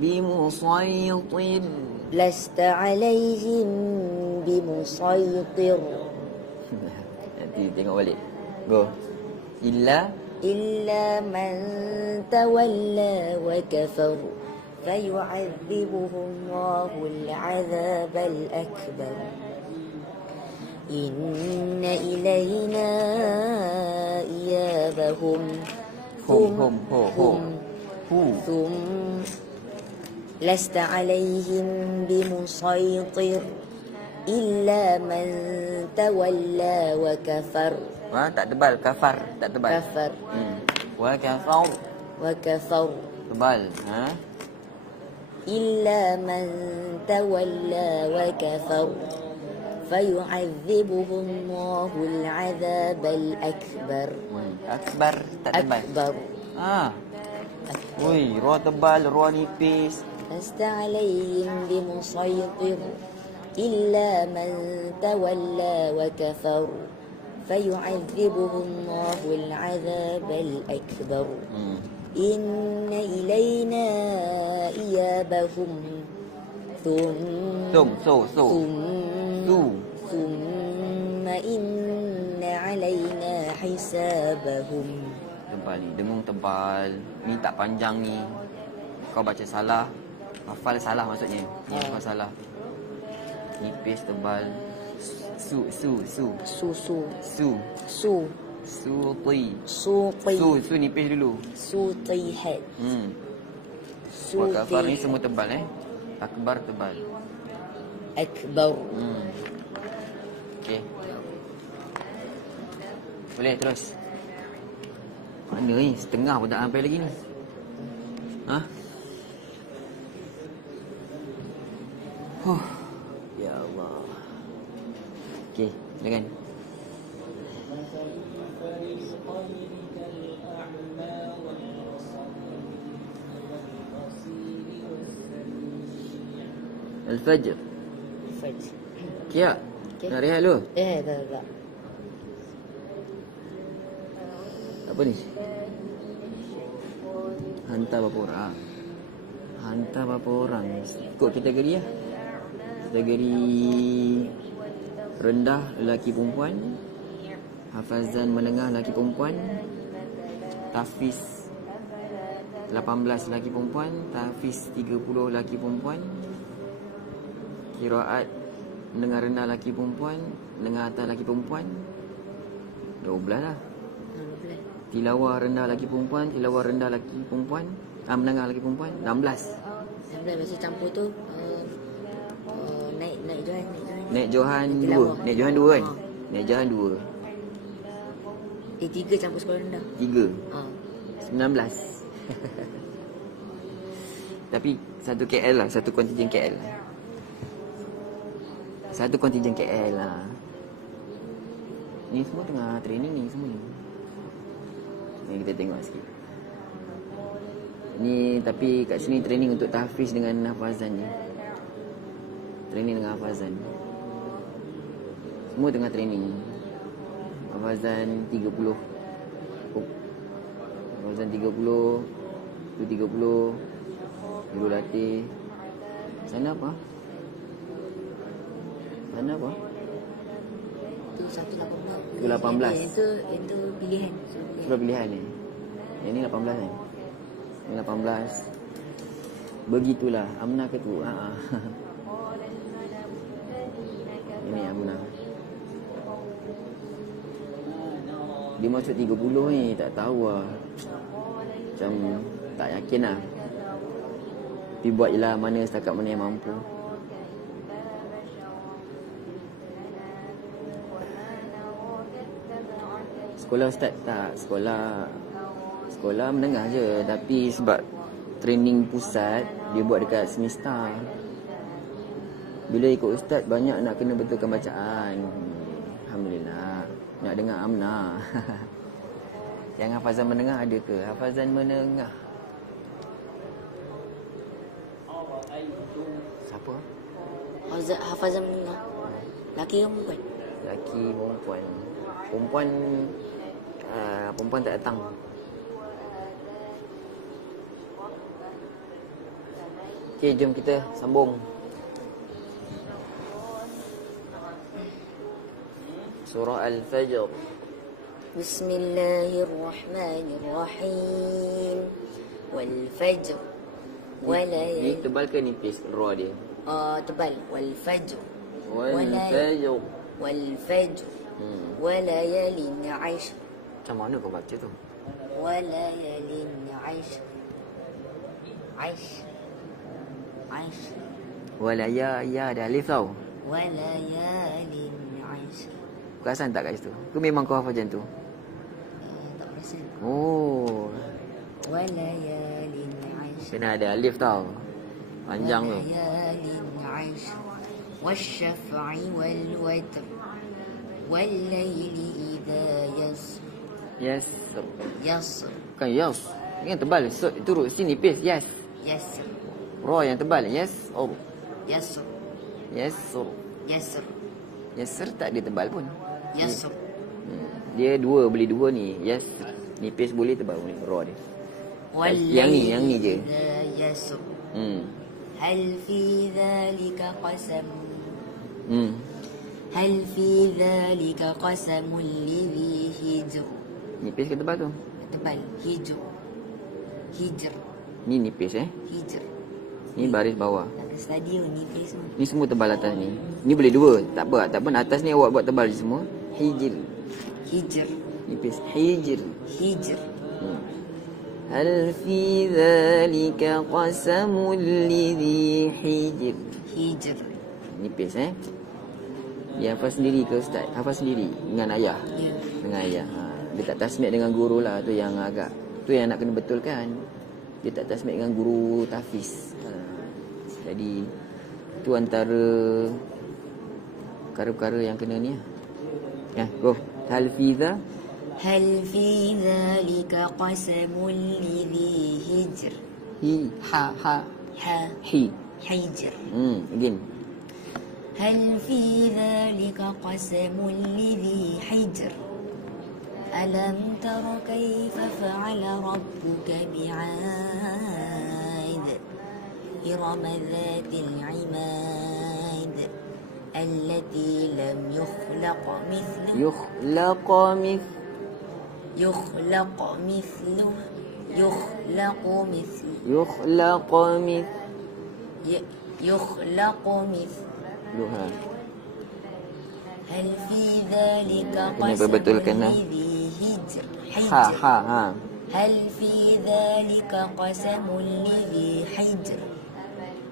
بمسيطر. لست عليهم بمسيطر Nanti tengok balik. Go. إلا من تولى وكفر فيعذبه الله العذاب الأكبر إن إلينا إيابهم ثم لست عليهم بمسيطر إلا من تولى وكفر Tak tebal. Kafar. Tak tebal. كفر Kafar. Tebal. إلا من تولى وكفر فيعذبه الله العذاب الأكبر Akbar. Tak tebal. أكبر Ui, roh tebal, roh nipis. لست عليهم بمسيطر إلا من تولى وكفر فيعذبه الله العذاب الأكبر إن إلينا إيابهم ثم إن علينا حسابهم Tebal ni, dengung tebal. Ni tak panjang ni. Kau baca salah, hafal salah maksudnya. Ni hafal salah. Nipis tebal. Su nipis dulu. سطيحت Wa kafar ni semua tebal Akbar tebal. أكبر Okey. Boleh terus. Mana ni? Setengah pun tak sampai lagi ni. Ya Allah. Okey, silakan. Al-Fajr. Fajr. Kia. Okey. Nak rehat dulu. Tak. Apa ni? Hantar berapa orang? Hantar berapa orang? Ikut kategori lah. Kategori rendah lelaki perempuan, hafazan menengah lelaki perempuan, tahfiz 18 lelaki perempuan, tahfiz 30 lelaki perempuan, qiraat menengah rendah lelaki perempuan, menengah atas lelaki perempuan 12 lah. Tilawah rendah lelaki perempuan, tilawah rendah lelaki perempuan, menengah lelaki perempuan 16. 16 biasa campur tu naik Johan. Naik Johan Tilawah. 2. Naik Johan 2 kan? Ha. Naik Johan 2. 3 campur sekolah rendah. 3. Ha. 19. Tapi satu KL lah, satu kontingen KL. Satu kontingen KL lah. Ni semua tengah training ni semua ni. Ni kita tengok sikit. Ni tapi kat sini training untuk tahfiz dengan hafazan ni. Training dengan hafazan. Semua tengah training. Hafazan 30. Hafazan 30. Tu 30. Dulu latih. Sana apa? Sana apa? Tu 118. Tu 18. Itu pilihan. Surah pilihan ni. Yang ni 18 kan? Yang 18. Begitulah. Amna ke tu? Ini Amna. Dia masuk 30 ni. Tak tahu lah. Macam tak yakin lah. Tapi buat je lah mana setakat mana yang mampu. Sekolah start tak? Sekolah menengah je. Tapi sebab training pusat, dia buat dekat semester. Bila ikut ustaz, banyak nak kena betulkan bacaan. Alhamdulillah. Nak dengar Amna. Yang hafazan menengah ada ke? Hafazan menengah. Siapa? Hafazan menengah. Laki ke perempuan? Laki, perempuan. Perempuan tak datang. Okey, jom kita sambung. Surah Al-Fajr. Bismillahirrahmanirrahim. Wal fajr. Ni tebal ke nipis ra dia? Tebal. Wal fajr. Wal Fajr. Wal fajr. Walayalin 'ashr. Macam mana kau baca tu? Walayalin 'ashr. 'ashr. Walaya ya ada alif tau. Walayalin 'ashr. Perasan tak kat situ? Ke memang kau hafal macam tu? Tak perasan. Oh, Walayalin 'ashr. kena ada alif tau. Panjang tu. walayalin 'ashr. Wasyaf'i wal watr. Wallayli idza yasr. Yes. Yasr. Bukan yes. Ini yang tebal. So, itu huruf sini nipis. Yes. Yasr. Ra yang tebal. Yes. Oh. Yasr. Yes. Yasr. Yasr tak ada tebal pun. Yasr. Dia dua, beli dua ni. Yes. Nipis boleh, tebal boleh. Ra dia. Yang ni je. idza yasr. Hal fi dhalika qasam. Hal fi dhalika qasamul lidhi hijr. Nipis ke tebal tu? Tebal. Hijr. Ni nipis Hijr. Ni baris bawah. Nak ke stadium nipis tu. Ni semua tebal atas ni. Ni boleh dua. Tak apa. Atas ni awak buat tebal je semua. Hijr. Nipis. Hijr. Hal fi dhalika qasamul lidhi hijr. Nipis Dia hafal sendiri ke ustaz? Hafal sendiri dengan ayah. Ya. Dengan ayah. Dia tak tasmid dengan guru lah. Tu yang agak, tu yang nak kena betulkan. Dia tak tasmid dengan guru tahfiz. Jadi tu antara perkara-perkara yang kena ni. Go. Hal fi dhalika qasamul lidhi hijr. Hi. حجر. Again. هل في ذلك قسم لذي حجر ألم تر كيف فعل ربك بعاد إرم ذات العماد التي لم يخلق مثله يخلق مثلها. هل في ذلك Kena قسم berbetulkan lah. لذي حجر Ha. هل في ذلك قسم لذي حجر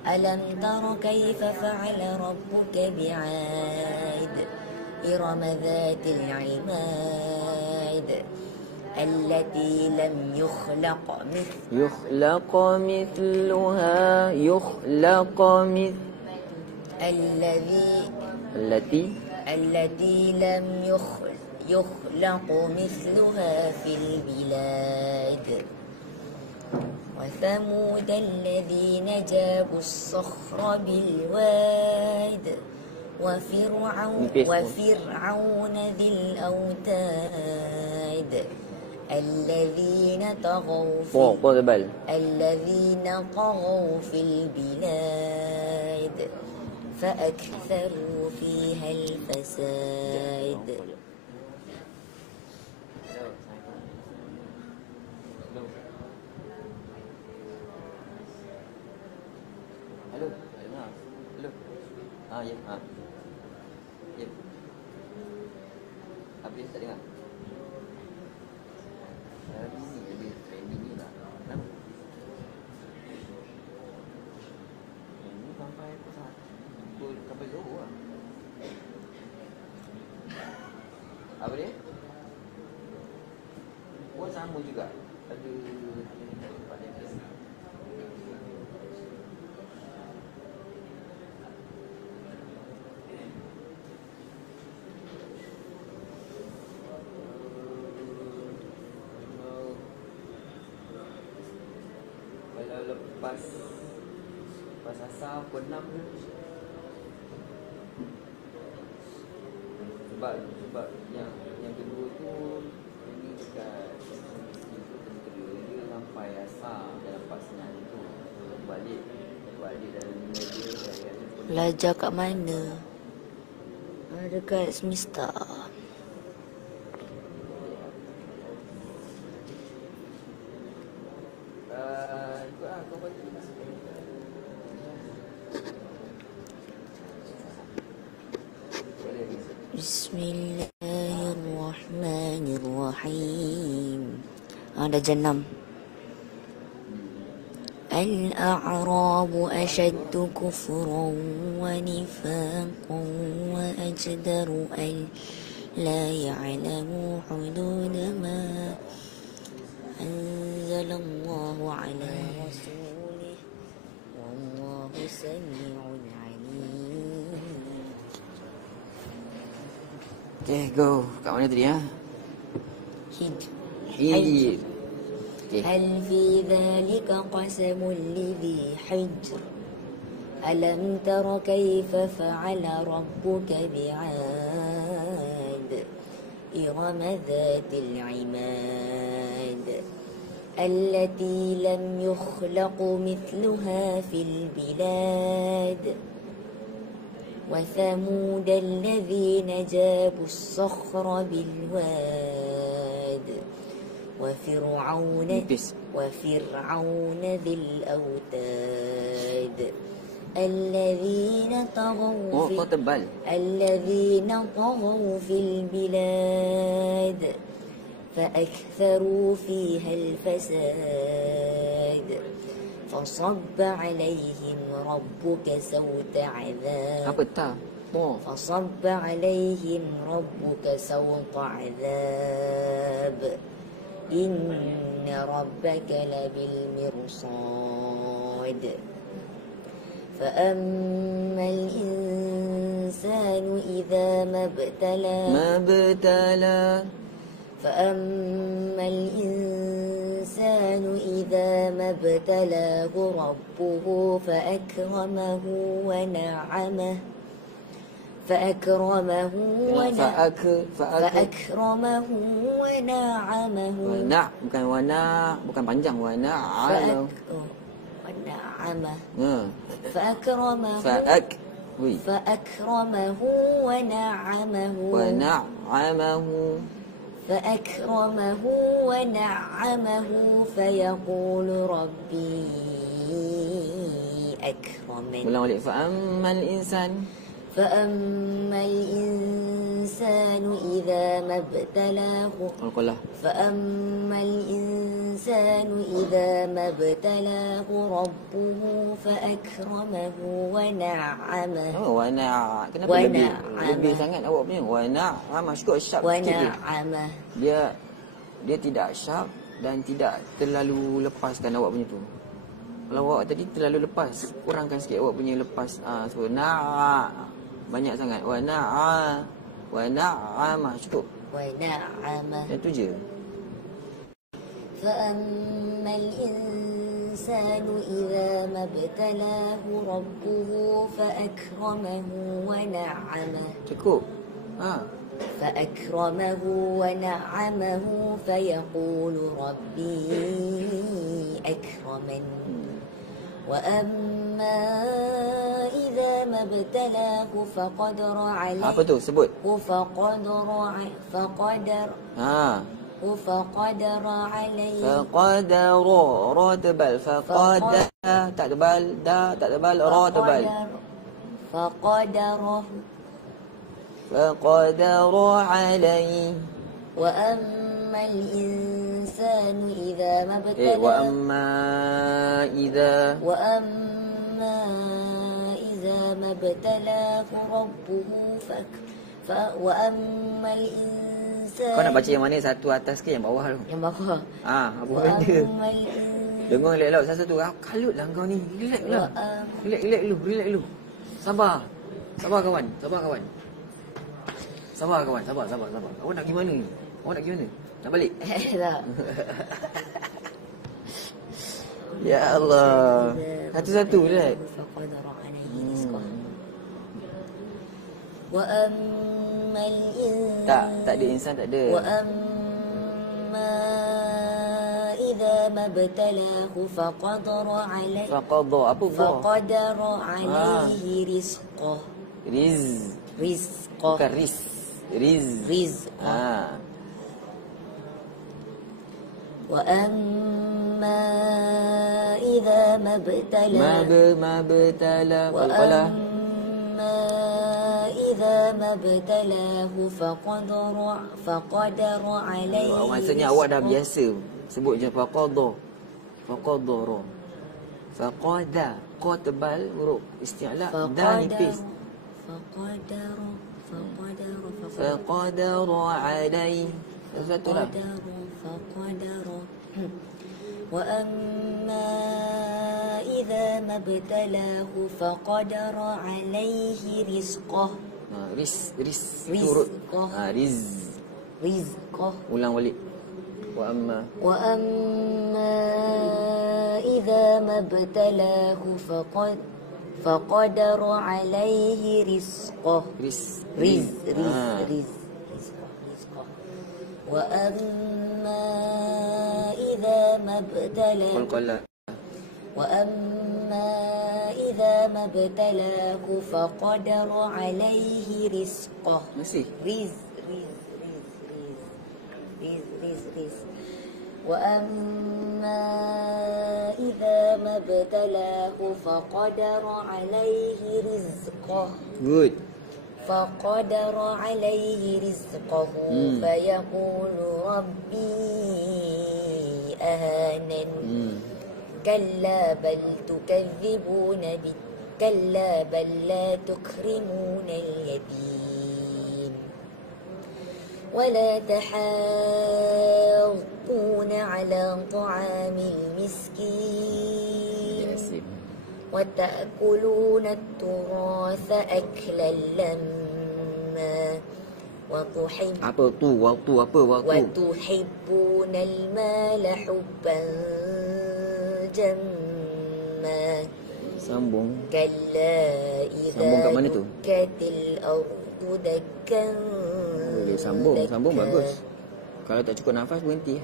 ألم تر كيف فعل ربك بعاد إرم ذات العماد التي لم يخلق التي لم يخلق مثلها في البلاد وثمود الذين جابوا الصخر بالواد وفرعون ذي الأوتاد الذين طغوا في البلاد فأكثروا فيها الفساد. Hello. Ya. Ya. Habis tak dengar? Ini lebih trending ni lah. Kenapa? Ini sampai sampai Zohor lah. Apa dia? Pun sama juga. Ada pada dia. Lepas asal pukul 6 ke? Sebab yang kedua tu ini dekat dia sampai asal dalam pasangan tu balik dalam media Belajar kat mana? Dekat semester. Bismillahirrahmanirrahim. Ada jenam. Al-a'rabu ashaddu kufran wa nifaqan wa ajdaru an la ya'lamu hudud ma anzalallahu ala rasulih wallahu sami'un alim. Okay, go. Kat mana tadi ya? Hijr. هل في ذلك قسم لذي حجر ألم تر كيف فعل ربك بعاد إرم ذات العماد التي لم يخلق مثلها في البلاد وثمود الذين جابوا الصخر بالواد وفرعون ذي الأوتاد الذين طغوا في البلاد فأكثروا فيها الفساد فصب عليهم ربك سوط عذاب فصب عليهم ربك سوط عذاب إن ربك لبالمرصاد فأما الإنسان إذا ما ابتلاه الإنسان إذا ما ابتلاه ربه فأكرمه ونعمه فأكرمه ونعمه Wana' bukan wana, bukan panjang. Wana' ونعمه Ha. فأكرمه ونعمه فأكرمه ونعمه فيقول ربي أكرمن. Ulang balik. فأما الإنسان إذا ما ابتلاه Qalqalah. فأما الإنسان إذا ما ابتلاه ربه فأكرمه ونعمه Kenapa lebih sangat awak punya? Wana' cukup sharp sikit je. ونعمه. Dia tidak sharp dan tidak terlalu lepaskan awak punya tu. Kalau awak tadi terlalu lepas, kurangkan sikit awak punya lepas. So banyak sangat. Wana'amah cukup. ونعمه. Itu je. فأما الإنسان إذا ما ابتلاه ربه فأكرمه ونعمه Cukup. فأكرمه ونعمه فيقول ربي أكرمن. وأما إذا ما ابتلاه فقدر عليه. Apa tu? Sebut. فقدر عليه. Faqadara. Ra tebal. Faqada. Tak tebal. Da tak tebal. Ra tebal. فقدر عليه. وأما الإنسان إذا ما ابتلاه وأما إذا ما ابتلاه ربه وأما الإنسان. Kau nak baca yang mana? Satu atas ke yang bawah tu? Yang bawah. Apa benda? Dengar elok-elok satu. Kalutlah kau ni. Relax lah. Relax dulu. Sabar kawan. Sabar. Awak nak pergi mana ni? Nak balik? Tak. Ya Allah. Satu-satu relax. فقدر عليه رزقه. وأما الإنسان. Tak ada insan, tak ada. وأما إذا ما ابتلاه فقدر عليه. Faqadha. Apa gha? فقدر عليه رزقه. رزقه. Bukan رزقه. وأما إذا ما ابتلاه. وأما إذا ما ابتلاه فقدر عليه. Maksudnya awak dah biasa sebut je faqadha. Faqada. Qa tebal, huruf isti'la, dah nipis. فقدر عليه. Satu lah. فقدر. وأما إذا ما ابتلاه فقدر عليه رزقه. Turut. رزقه. Ulang balik. وأما إذا ما ابتلاه فقدر عليه رزقه. رزقه. وأما إذا ما ابتلاه. وأما إذا ما ابتلاه فقدر عليه رزقه. وأما إذا ما ابتلاه فقدر عليه رزقه. Good. فقدر عليه رزقه فيقول ربي أهانن. كلا بل تكذبون كلا بل لا تكرمون اليتيم ولا تحاضون على طعام المسكين وتأكلون التراث أكلا لما Apa tu? Waktu apa waktu? وتحبون المال حبا جما Sambung. كلا Sambung kat إذا mana tu? دكت الأرض دكا Boleh sambung. Sambung دكا bagus. Kalau tak cukup nafas berhenti.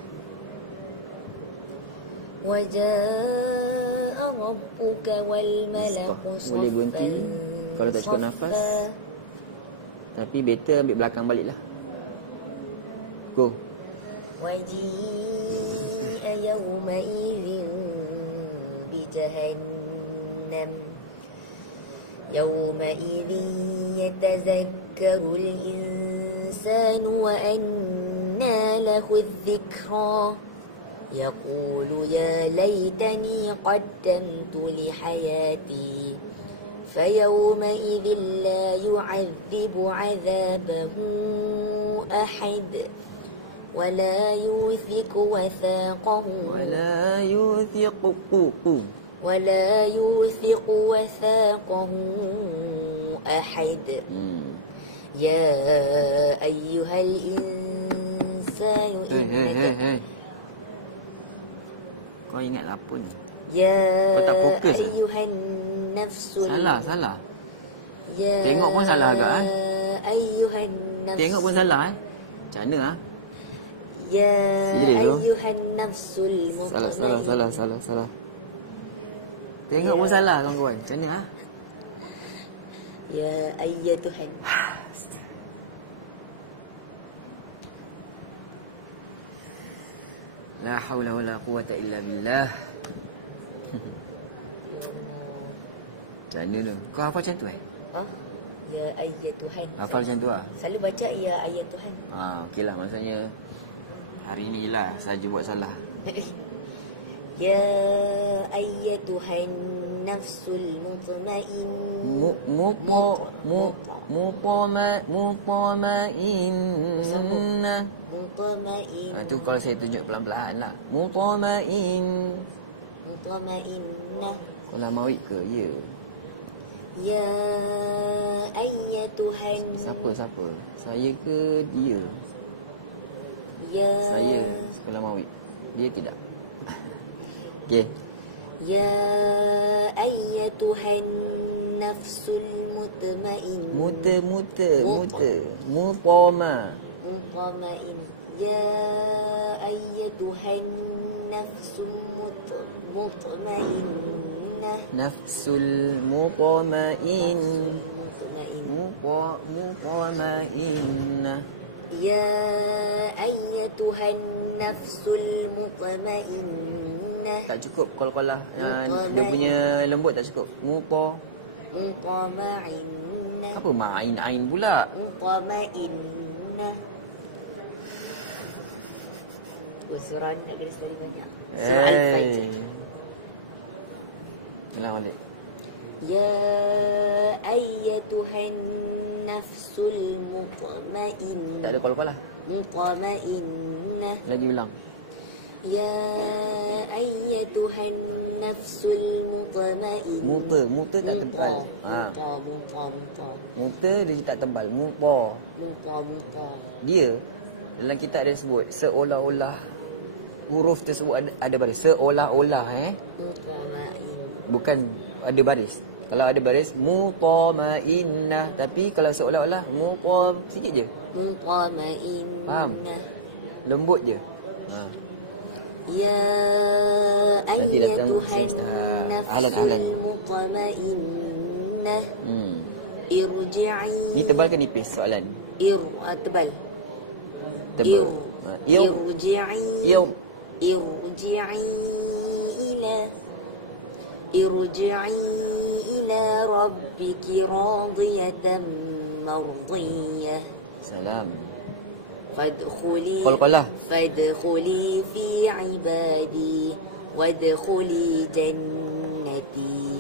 وجاء ربك والملك Boleh berhenti. Kalau tak cukup nafas. Tapi better ambil belakang balik lah. Go. وجيء يومئذ بجهنم يومئذ يتذكر الإنسان وأنى له الذكرى يقول يا ليتني قدمت لحياتي فيومئذ لا يعذب عذابه أحد ولا يوثق وثاقه ولا يوثق وثاقه أحد يا أيها الإنسان إنك Kau ingat apa ni? يا Kau tak fokus أيها النفس Salah. يا Tengok pun salah agak أيها النفس Tengok pun salah Macam mana يا Serius tu? أيها النفس المطمئنة Salah. Tengok pun salah kawan-kawan. Macam mana يا أيتها La haula wala quwata illa billah. Macam mana tu? Kau hafal macam tu يا أيتها Hafal macam tu Selalu baca يا أيتها okey lah. Maksudnya hari ni lah saja buat salah. يا أيتها النفس المطمئنة Mutmainnah. مطمئنة Tu kalau saya tunjuk pelan-pelan lah. Mutmainnah. Kau lamawik ke? Ya. يا أيتها Siapa? Saya ke dia? يا Saya sekolah mawik. Dia tidak. Okey. يا أيتها النفس المطمئنة Mutoma. مطمئنة يا أيتها النفس المطمئنة Nafsul mutmain. Mutmainnah. يا أيتها النفس المطمئنة Tak cukup qalqalah. Dia punya lembut tak cukup. مطمئنة Apa ain pula? مطمئنة surah ni nak kena sekali banyak. Surah Al-Fajr. Ulang balik. Ya ayyatuhan nafsul mutmainnah. Tak ada qalqalah. Mutmainnah. Lagi ulang. Ya ayyatuhan nafsul mutmainnah. Muta tak tebal. Muta dia tak tebal. Muta. Dia dalam kitab dia sebut seolah-olah huruf tersebut ada baris. Seolah-olah bukan ada baris. Kalau ada baris mutmainnah, tapi kalau seolah-olah sikit je. Mutmainnah. Faham? Lembut je. Ya ayyatuhan nafsul mutmainnah. Irji'i. Ni tebal ke nipis soalan? Tebal. Tebal. Irji'i. Irji'i ila rabbiki radiyatan mardiyah. Salam. Fadkhuli Qalqalah. Fadkhuli fi ibadi wadkhuli jannati.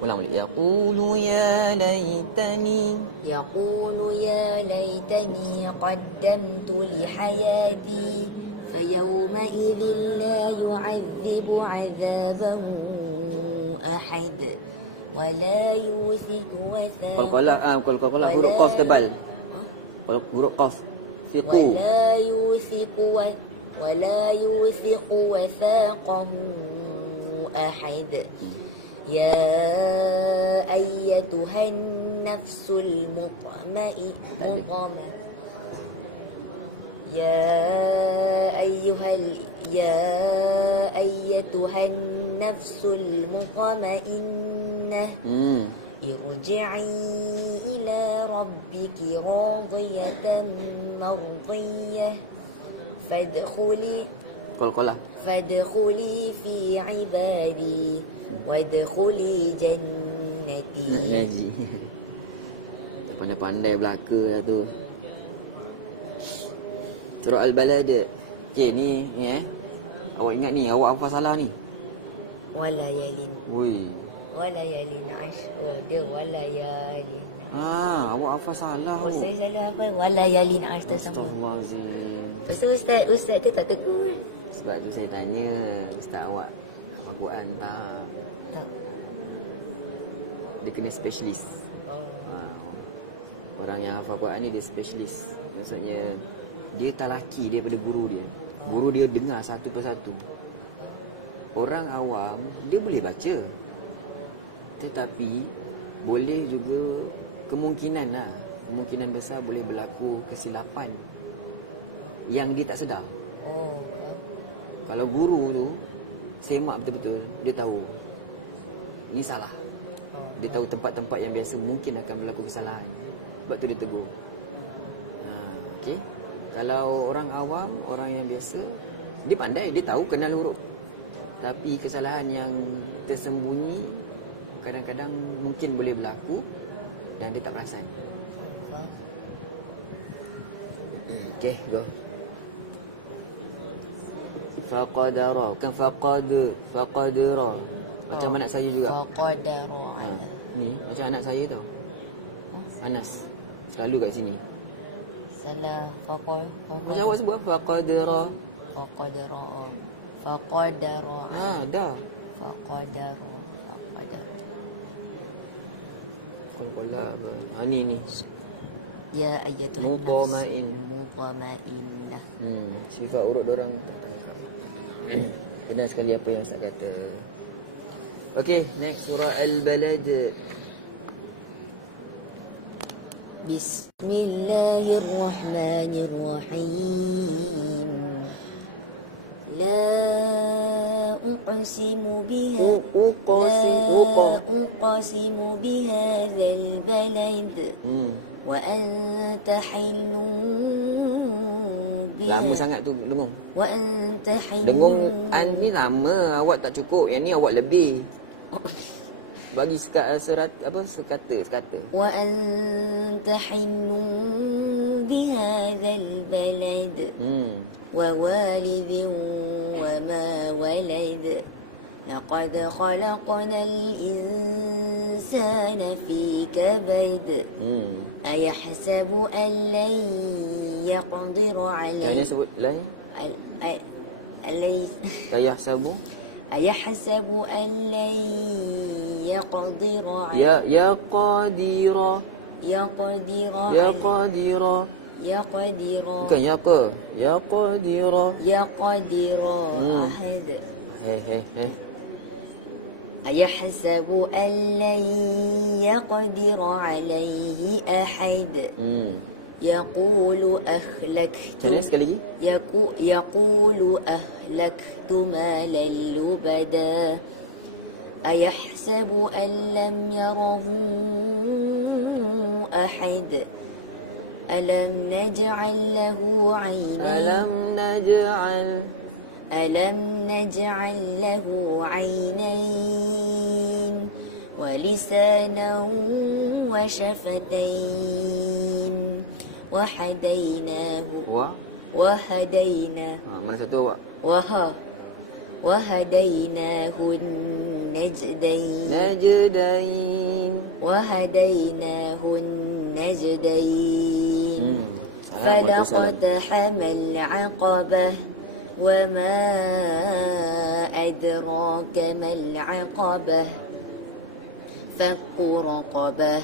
Ulang balik. Yaqulu ya laitani. Yaqulu ya laitani qaddamtu li hayati fayawma'idhin la yu'adhibu 'adhabahu ahad ولا يوثق وثاقه. Qalqalah huruf qaf tebal. Huruf qaf. Fiqu. ولا يوثق وثاقه أحد. يا أيتها النفس المطمئنة يا أيتها النفس المطمئنة ارجعي إلى ربك راضية مرضية فادخلي في عبادي وادخلي جنتي. Naji. Pandai-pandai belaka lah tu. Surah Al-Balad. Okey, ni awak ingat ni, awak hafal salah ni. Walayalin. Oi. Walayalin ashr. Dia walayalin. Awak hafal salah. Saya salah apa? Walayalin ashr sama. Astagfirullahalazim. Lepas tu ustaz tu tak tegur. Sebab tu saya tanya, ustaz awak hafal Quran tak? Tak. Dia kena specialist. Orang yang hafal Quran ni dia specialist. Maksudnya dia talaki daripada guru dia. Guru dia dengar satu persatu. Orang awam dia boleh baca, tetapi boleh juga kemungkinan besar boleh berlaku kesilapan yang dia tak sedar. Kalau guru tu semak betul-betul, dia tahu ini salah. Dia tahu tempat-tempat yang biasa mungkin akan berlaku kesalahan. Sebab tu dia tegur. Okey. Kalau orang awam, orang yang biasa, dia pandai, dia tahu kenal huruf. Tapi kesalahan yang tersembunyi kadang-kadang mungkin boleh berlaku dan dia tak perasan. Okey, go. Faqadara, bukan faqadara. Macam anak saya juga. Faqadara. Ni macam anak saya tau. Anas. Selalu kat sini. Salah. Macam awak sebut faqadara. Faqadara. Dah. Faqadara. Qalqalah apa? Ni. Ya ayyatuhan Mutmainnah. Sifat urut dorang tertangkap. Benar sekali apa yang Ustaz kata. Okey, next surah Al-Balad. Bismillahirrahmanirrahim. La uqsimu bihadzal balad wa anta hilun biha. Lama sangat tu dengung. Wa anta hilun. Dengung ni lama, awak tak cukup. Yang ni awak lebih. Bagi sekata. Wa anta hilun bihadzal balad. Wa walidin wa ma walad. Laqad khalaqnal insana fi kabad. Ayahsabu an lan yaqdiru alayhi. Jangan sebut lain. Ayahsabu an lan yaqdiru alayhi. Ya qadira. Bukan ya ke? Ya qadira. Ahad. أيحسب أن لن يقدر عليه أحد يقول أهلكت مالا لبدا أيحسب أن لم يره أحد ألم نجعل له عينين ألم نجعل له عينين ولسانا وشفتين وهديناه النجدين فلقتحم العقبة وما أدراك ما العقبة فك رقبة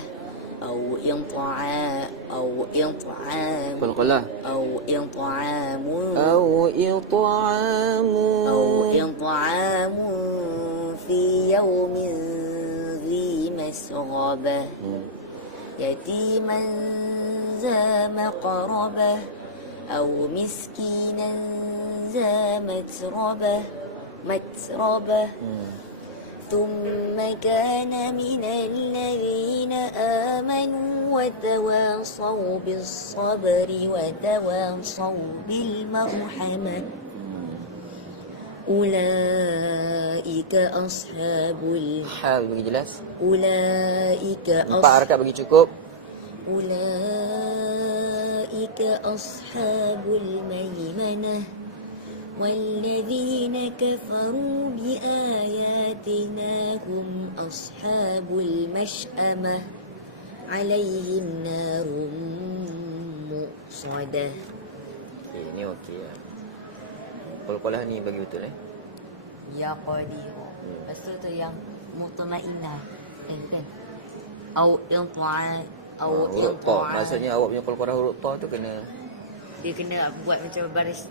أو إطعام قل أو إطعام أو إطعام في يوم ذي مسغبة يتيما ذا مقربة أو مسكينا ذا متربة ثم كان من الذين آمنوا وتواصوا بالصبر وتواصوا بالمرحمة أولئك أصحاب hal bagi jelas. أولئك 4 rakaat bagi cukup. أولئك أصحاب الميمنة والذين كفروا بآياتنا هم أصحاب المشأمة عليهم نار مؤصدة. Okey, ni okey lah. Qul-qulah ni bagi betul Ya Qadir. Lepas tu yang mutmainnah kan? Au inta'a huruf ta. Maksudnya awak punya qul-qulah huruf ta tu kena dia kena buat macam baris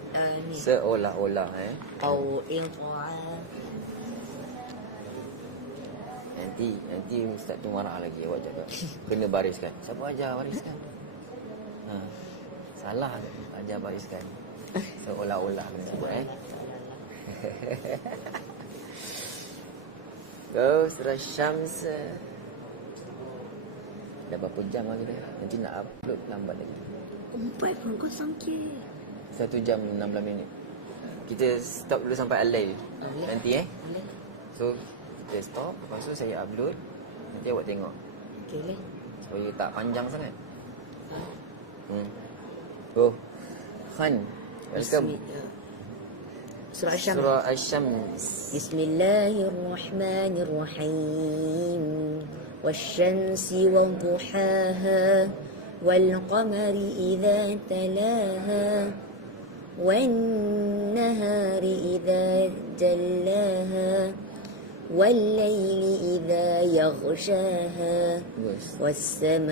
ni. seolah-olah Au inta'a. Nanti ustaz tu marah lagi awak cakap. Kena bariskan. Siapa ajar bariskan? Salah ajar bariskan. Seolah-olah kena sebut Go surah Syams. Dah berapa jam lagi dah? Nanti nak upload lambat lagi. 4 pun kau sangkir. 1 jam 16 minit. Kita stop dulu sampai al-lail. Nanti So kita stop, lepas tu saya upload. Nanti awak tengok. Okey leh. Supaya tak panjang sangat. Oh, Khan, welcome. Surah Asy-Syams. Surah Asy-Syams. Bismillahirrahmanirrahim. Wasyamsi wadduhaha والقمر إذا تلاها والنهار إذا جلاها والليل إذا يغشاها والسماء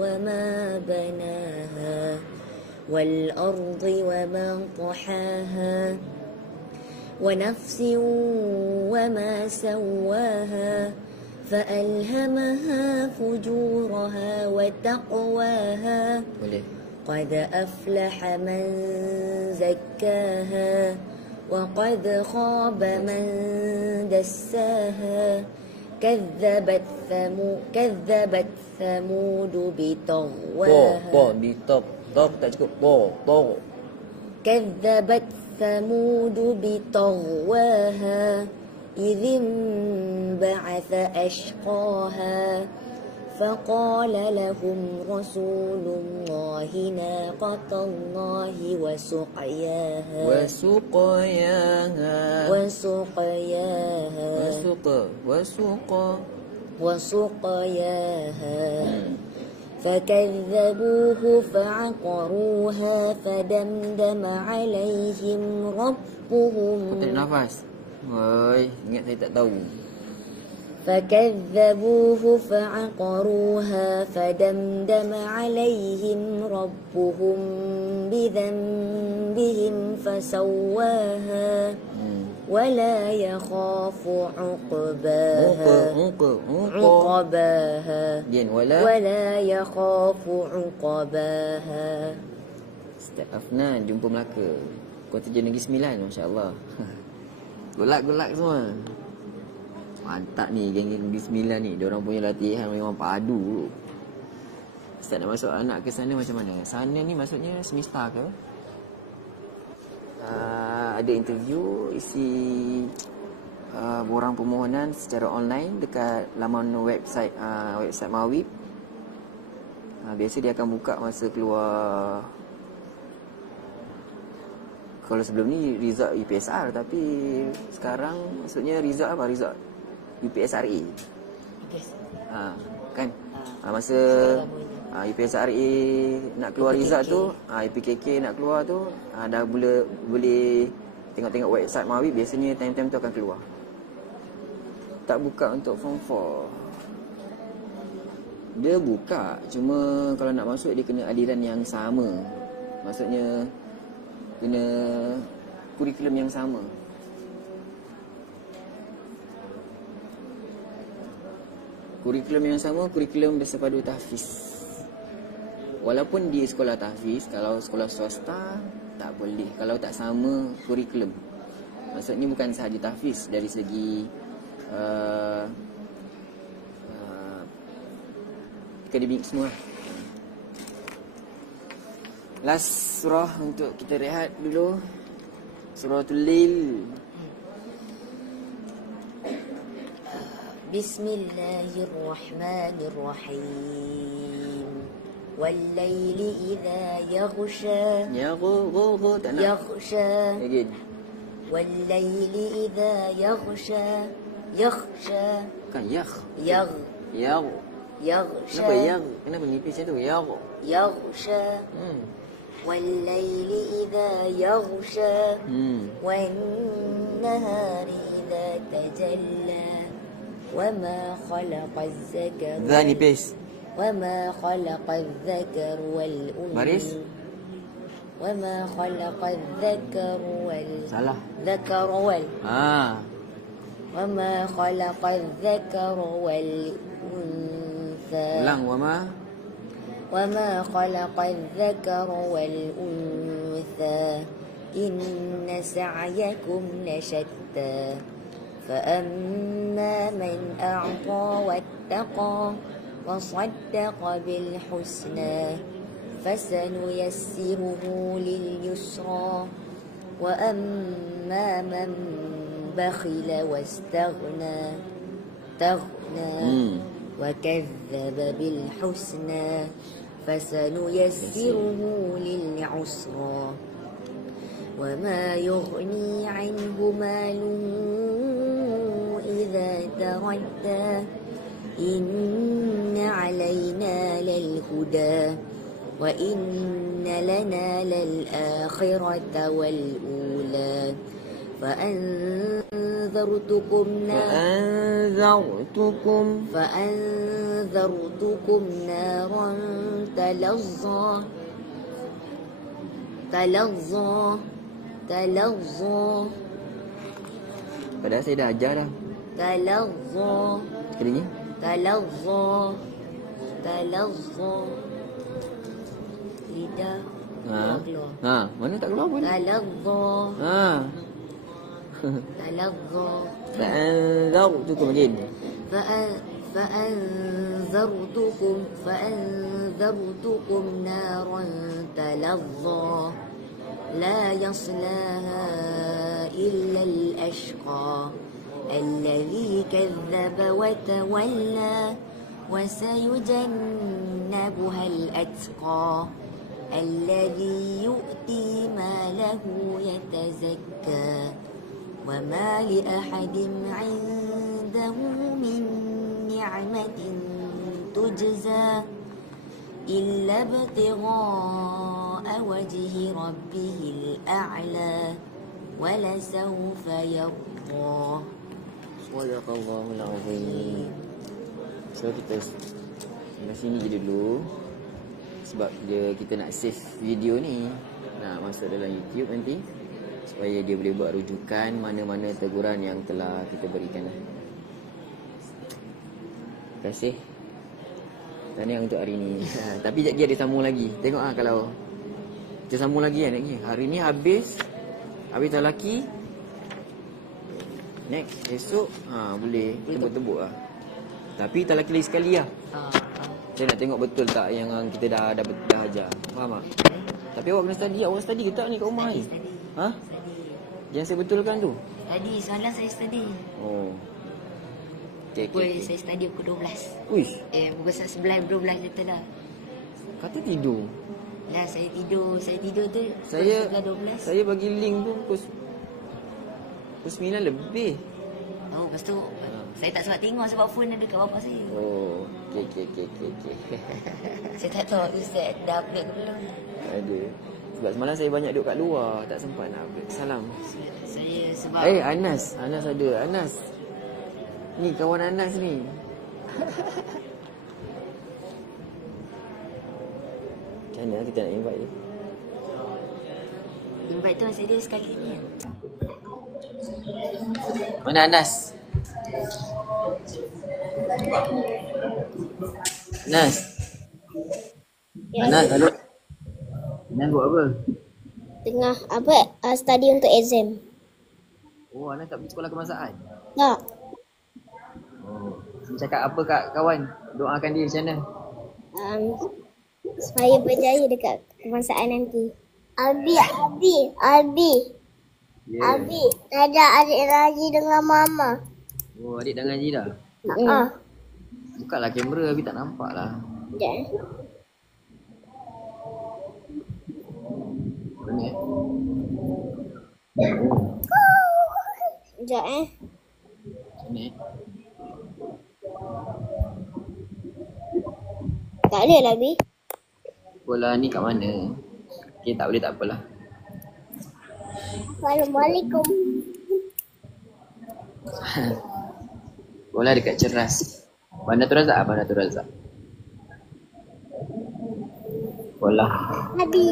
وما بناها والأرض وما طحاها ونفس وما سواها فألهمها فجورها وتقواها قد أفلح من زكاها وقد خاب من دساها كذبت ثمود بطغواها كذبت ثمود بطغواها إذ انبعث أشقاها فقال لهم رسول الله ناقة الله وسقياها فكذبوه فعقروها فدمدم عليهم ربهم. Tarik nafas. Oi, ingat saya tak tahu. فكذبوه فعقروها فدمدم عليهم ربهم بذنبهم فسواها ولا يخاف عقباها ولا يخاف عقباها. Ustaz Afnan jumpa Melaka. Kota Negeri Sembilan, masya-Allah. Golak semua. Mantap ni geng-geng Negeri Sembilan ni. Diorang punya latihan memang padu. Ustaz nak masuk anak ke sana macam mana? Sana ni maksudnya semesta ke? Ada interview isi borang permohonan secara online dekat laman website Mawib. Biasa dia akan buka masa keluar. Kalau sebelum ni result UPSR, tapi sekarang maksudnya result apa? Result UPSRA. Kan? Masa UPSRA nak keluar result tu, UPKK nak keluar tu, dah boleh tengok-tengok website Mawib. Biasanya time-time tu akan keluar. tak buka untuk form 4. Dia buka, cuma kalau nak masuk dia kena aliran yang sama. Maksudnya kena kurikulum yang sama. Kurikulum yang sama, kurikulum bersepadu tahfiz. Walaupun di sekolah tahfiz, kalau sekolah swasta tak boleh kalau tak sama kurikulum. Maksudnya bukan sahaja tahfiz, dari segi akademik semua. Last surah untuk kita rehat dulu, Suratul Lail. Bismillahirrahmanirrahim. Wal-laili idza yaghsha. Tak nak. Yaghsha. Again. Wal-laili idza yaghsha. Yaghsha. Bukan yakh. Yaghsha. Kenapa yakh? Kenapa nipis macam tu? Yaghsha. Wal-laili idza yaghsha. Wan-nahari idza tajalla. وما خلق الذكر ذا نipis. وما خلق الذكر والأنثى. Baris. وما خلق الذكر Salah. ذكر وما خلق الذكر والأنثى. Ulang. وما خلق الذكر والأنثى إن سعيكم لشتى فأما من أعطى واتقى وصدق بالحسنى فسنيسره لليسرى وأما من بخل واستغنى وكذب بالحسنى فسنيسره للعسرى وما يغني عنه ماله إذا تردى إن علينا للهدى وإن لنا للآخرة والأولى فأنذرتكم نارا تلظى. Padahal saya dah ajar dah. تلظى. Kedanya? تلظى. Lidah. Mana tak keluar pun? تلظى. تلظى. فأنذرتكم جن. فأنذرتكم نارا تلظى لا يصلاها إلا الأشقى الذي كذب وتولى وسيجنبها الأتقى الذي يؤتي ماله يتزكى وما لأحد عنده من نعمة تجزى إلا ابتغاء وجه ربه الأعلى ولسوف يرضى. Sadaqallahul azim. So kita sampai sini je dulu. Sebab kita nak save video ni, nak masuk dalam YouTube nanti, supaya dia boleh buat rujukan mana-mana teguran yang telah kita berikan. Terima kasih. Tahniah untuk hari ni. Tapi sekejap lagi ada sambung lagi. Tengok kalau kita sambung lagi kan. Hari ni habis lelaki. Next esok boleh tebuk-tebuk lah. Tapi tak lelaki lagi sekali lah. Saya nak tengok betul tak yang kita dah ajar. Faham tak? Tapi awak kena study. Awak study ke tak ni kat rumah ni? Yang saya betulkan tu? Tadi semalam saya study. Okay. Saya study pukul 12. Uish. Pukul 11, 12 lepas dah. Kata tidur. Lah saya tidur tu Saya 12. Saya bagi link tu pukul 9 lebih. Lepas tu saya tak sempat tengok sebab phone ada kat bapa saya. Okay. Saya tak tahu Ustaz dah upload ke belum. Ada. Sebab semalam saya banyak duduk kat luar, tak sempat nak upload. Salam. Saya sebab Anas ada. Anas. Ni kawan Anas ni. Macam mana kita nak invite dia? Invite tu masa dia sekali ni. Mana Anas? Anas. Anas, halo. Anas buat apa? Tengah study untuk exam. Oh, Anas tak pergi sekolah kebangsaan? Tak. Oh. Cakap apa kat kawan? Doakan dia macam mana? Supaya berjaya dekat kebangsaan nanti. Abi. Yeah. Abi, ada adik Raji dengan mama. Oh, adik dah ngaji dah? Buka lah kamera, Abi tak nampak lah. Sekejap. Mana Sekejap Macam ni Tak ada lah Abi. Sekolah ni kat mana? Okay, tak boleh, tak apalah. Assalamualaikum. Sekolah dekat Ceras. Bandar Tu Razak. Sekolah. Abi.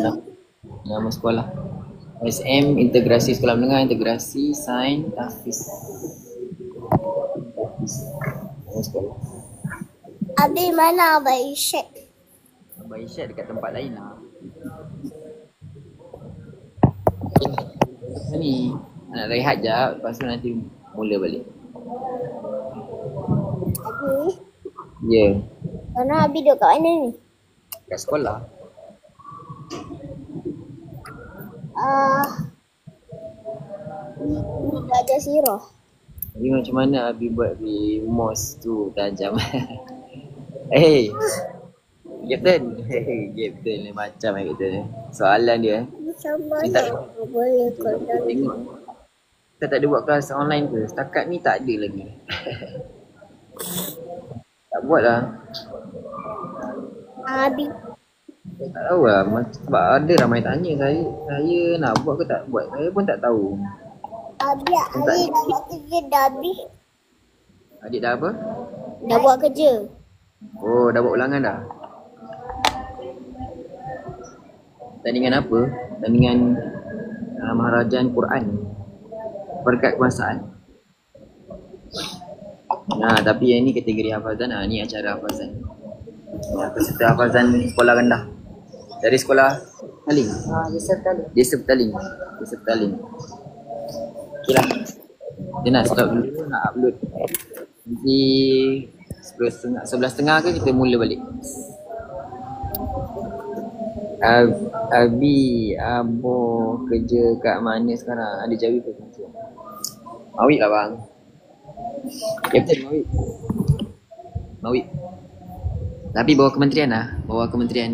Nama sekolah SM Integrasi Sekolah Menengah Integrasi Sains Tahfiz. Nama sekolah. Abi mana Abang Isyad? Abang Isyad dekat tempat lain lah. Ni nak rehat jap, lepas tu nanti mula balik. Abi. Ya, Mana Abi duduk kat mana ni? kat sekolah. Ni belajar sirah. Tapi macam mana Abi buat di mos tu tajam? Hey, Captain. Hey, Captain ni macam Captain. Soalan dia Sama Minta- boleh kau tengok. Kita tak ada buat kelas online ke? Setakat ni tak ada lagi. Tak buat lah. Abi. Tak tahu lah. Sebab ada ramai tanya saya. Saya nak buat ke tak buat? Saya pun tak tahu. Abi dah buat kerja dah Abi. Adik dah apa? Dah buat kerja. Oh, dah buat ulangan dah? Tandingan apa? Tandingan Maharajan Quran. Berkat kebangsaan. Nah, tapi yang ni kategori hafazan. Ni acara hafazan. Peserta hafazan sekolah rendah. Dari sekolah Taling. Desa Petaling. Okey lah. Dia nak stop dulu, nak upload. Nanti 11.30 ke kita mula balik. Abi, Abo kerja kat mana sekarang? Ada Jawi ke kerja? Mawid lah bang. Captain Mawid. Tapi bawah kementerian lah. Bawah kementerian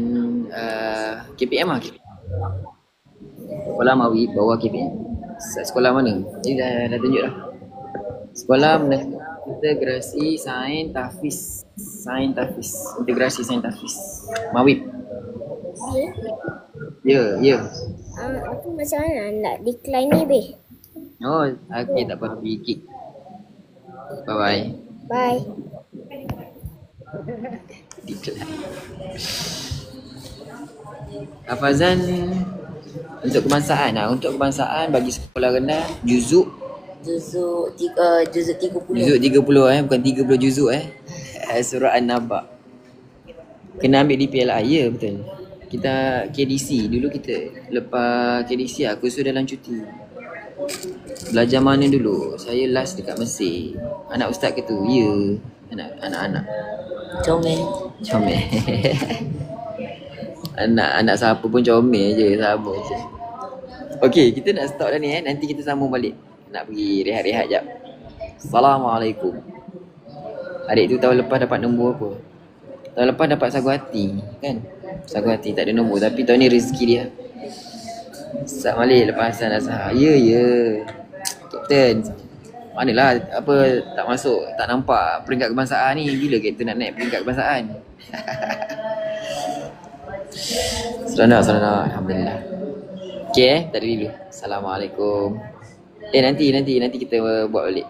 KPM lah. Sekolah Mawid bawah KPM. Sekolah mana? Ni dah tunjuk dah. Sekolah Menengah Integrasi Sains Tahfiz. Integrasi Sains Tahfiz. Mawid. Ya. Aku macam mana nak decline ni be? Oh, okey, tak apa. Pergi kick. Bye-bye. Bye. Hafazan untuk kebangsaan lah. Untuk kebangsaan bagi sekolah rendah juzuk Juzuk 30. Juzuk 30 bukan 30 juzuk Surah An-Naba. Kena ambil di PLI. Ya, betul. Kita KDC. Dulu kita lepas KDC aku sudah dalam cuti. Belajar mana dulu? Saya last dekat Mesir. Anak ustaz ke tu? Ya. Anak-anak. Comel. Anak siapa pun comel je. Sama je. Okey, kita nak stop dah ni Nanti kita sambung balik. Nak pergi rehat-rehat jap. Assalamualaikum. Adik tu tahun lepas dapat nombor apa? Tahun lepas dapat sagu hati kan? Sagu hati tak ada nombor. Tapi tahun ni rezeki dia. Sat Malik lepas Hasan Azhar. Ya. Captain. Manalah tak masuk, tak nampak peringkat kebangsaan ni. Bila kita nak naik peringkat kebangsaan? Seronok. Alhamdulillah. Okay tadi dulu. Assalamualaikum. Nanti kita buat balik.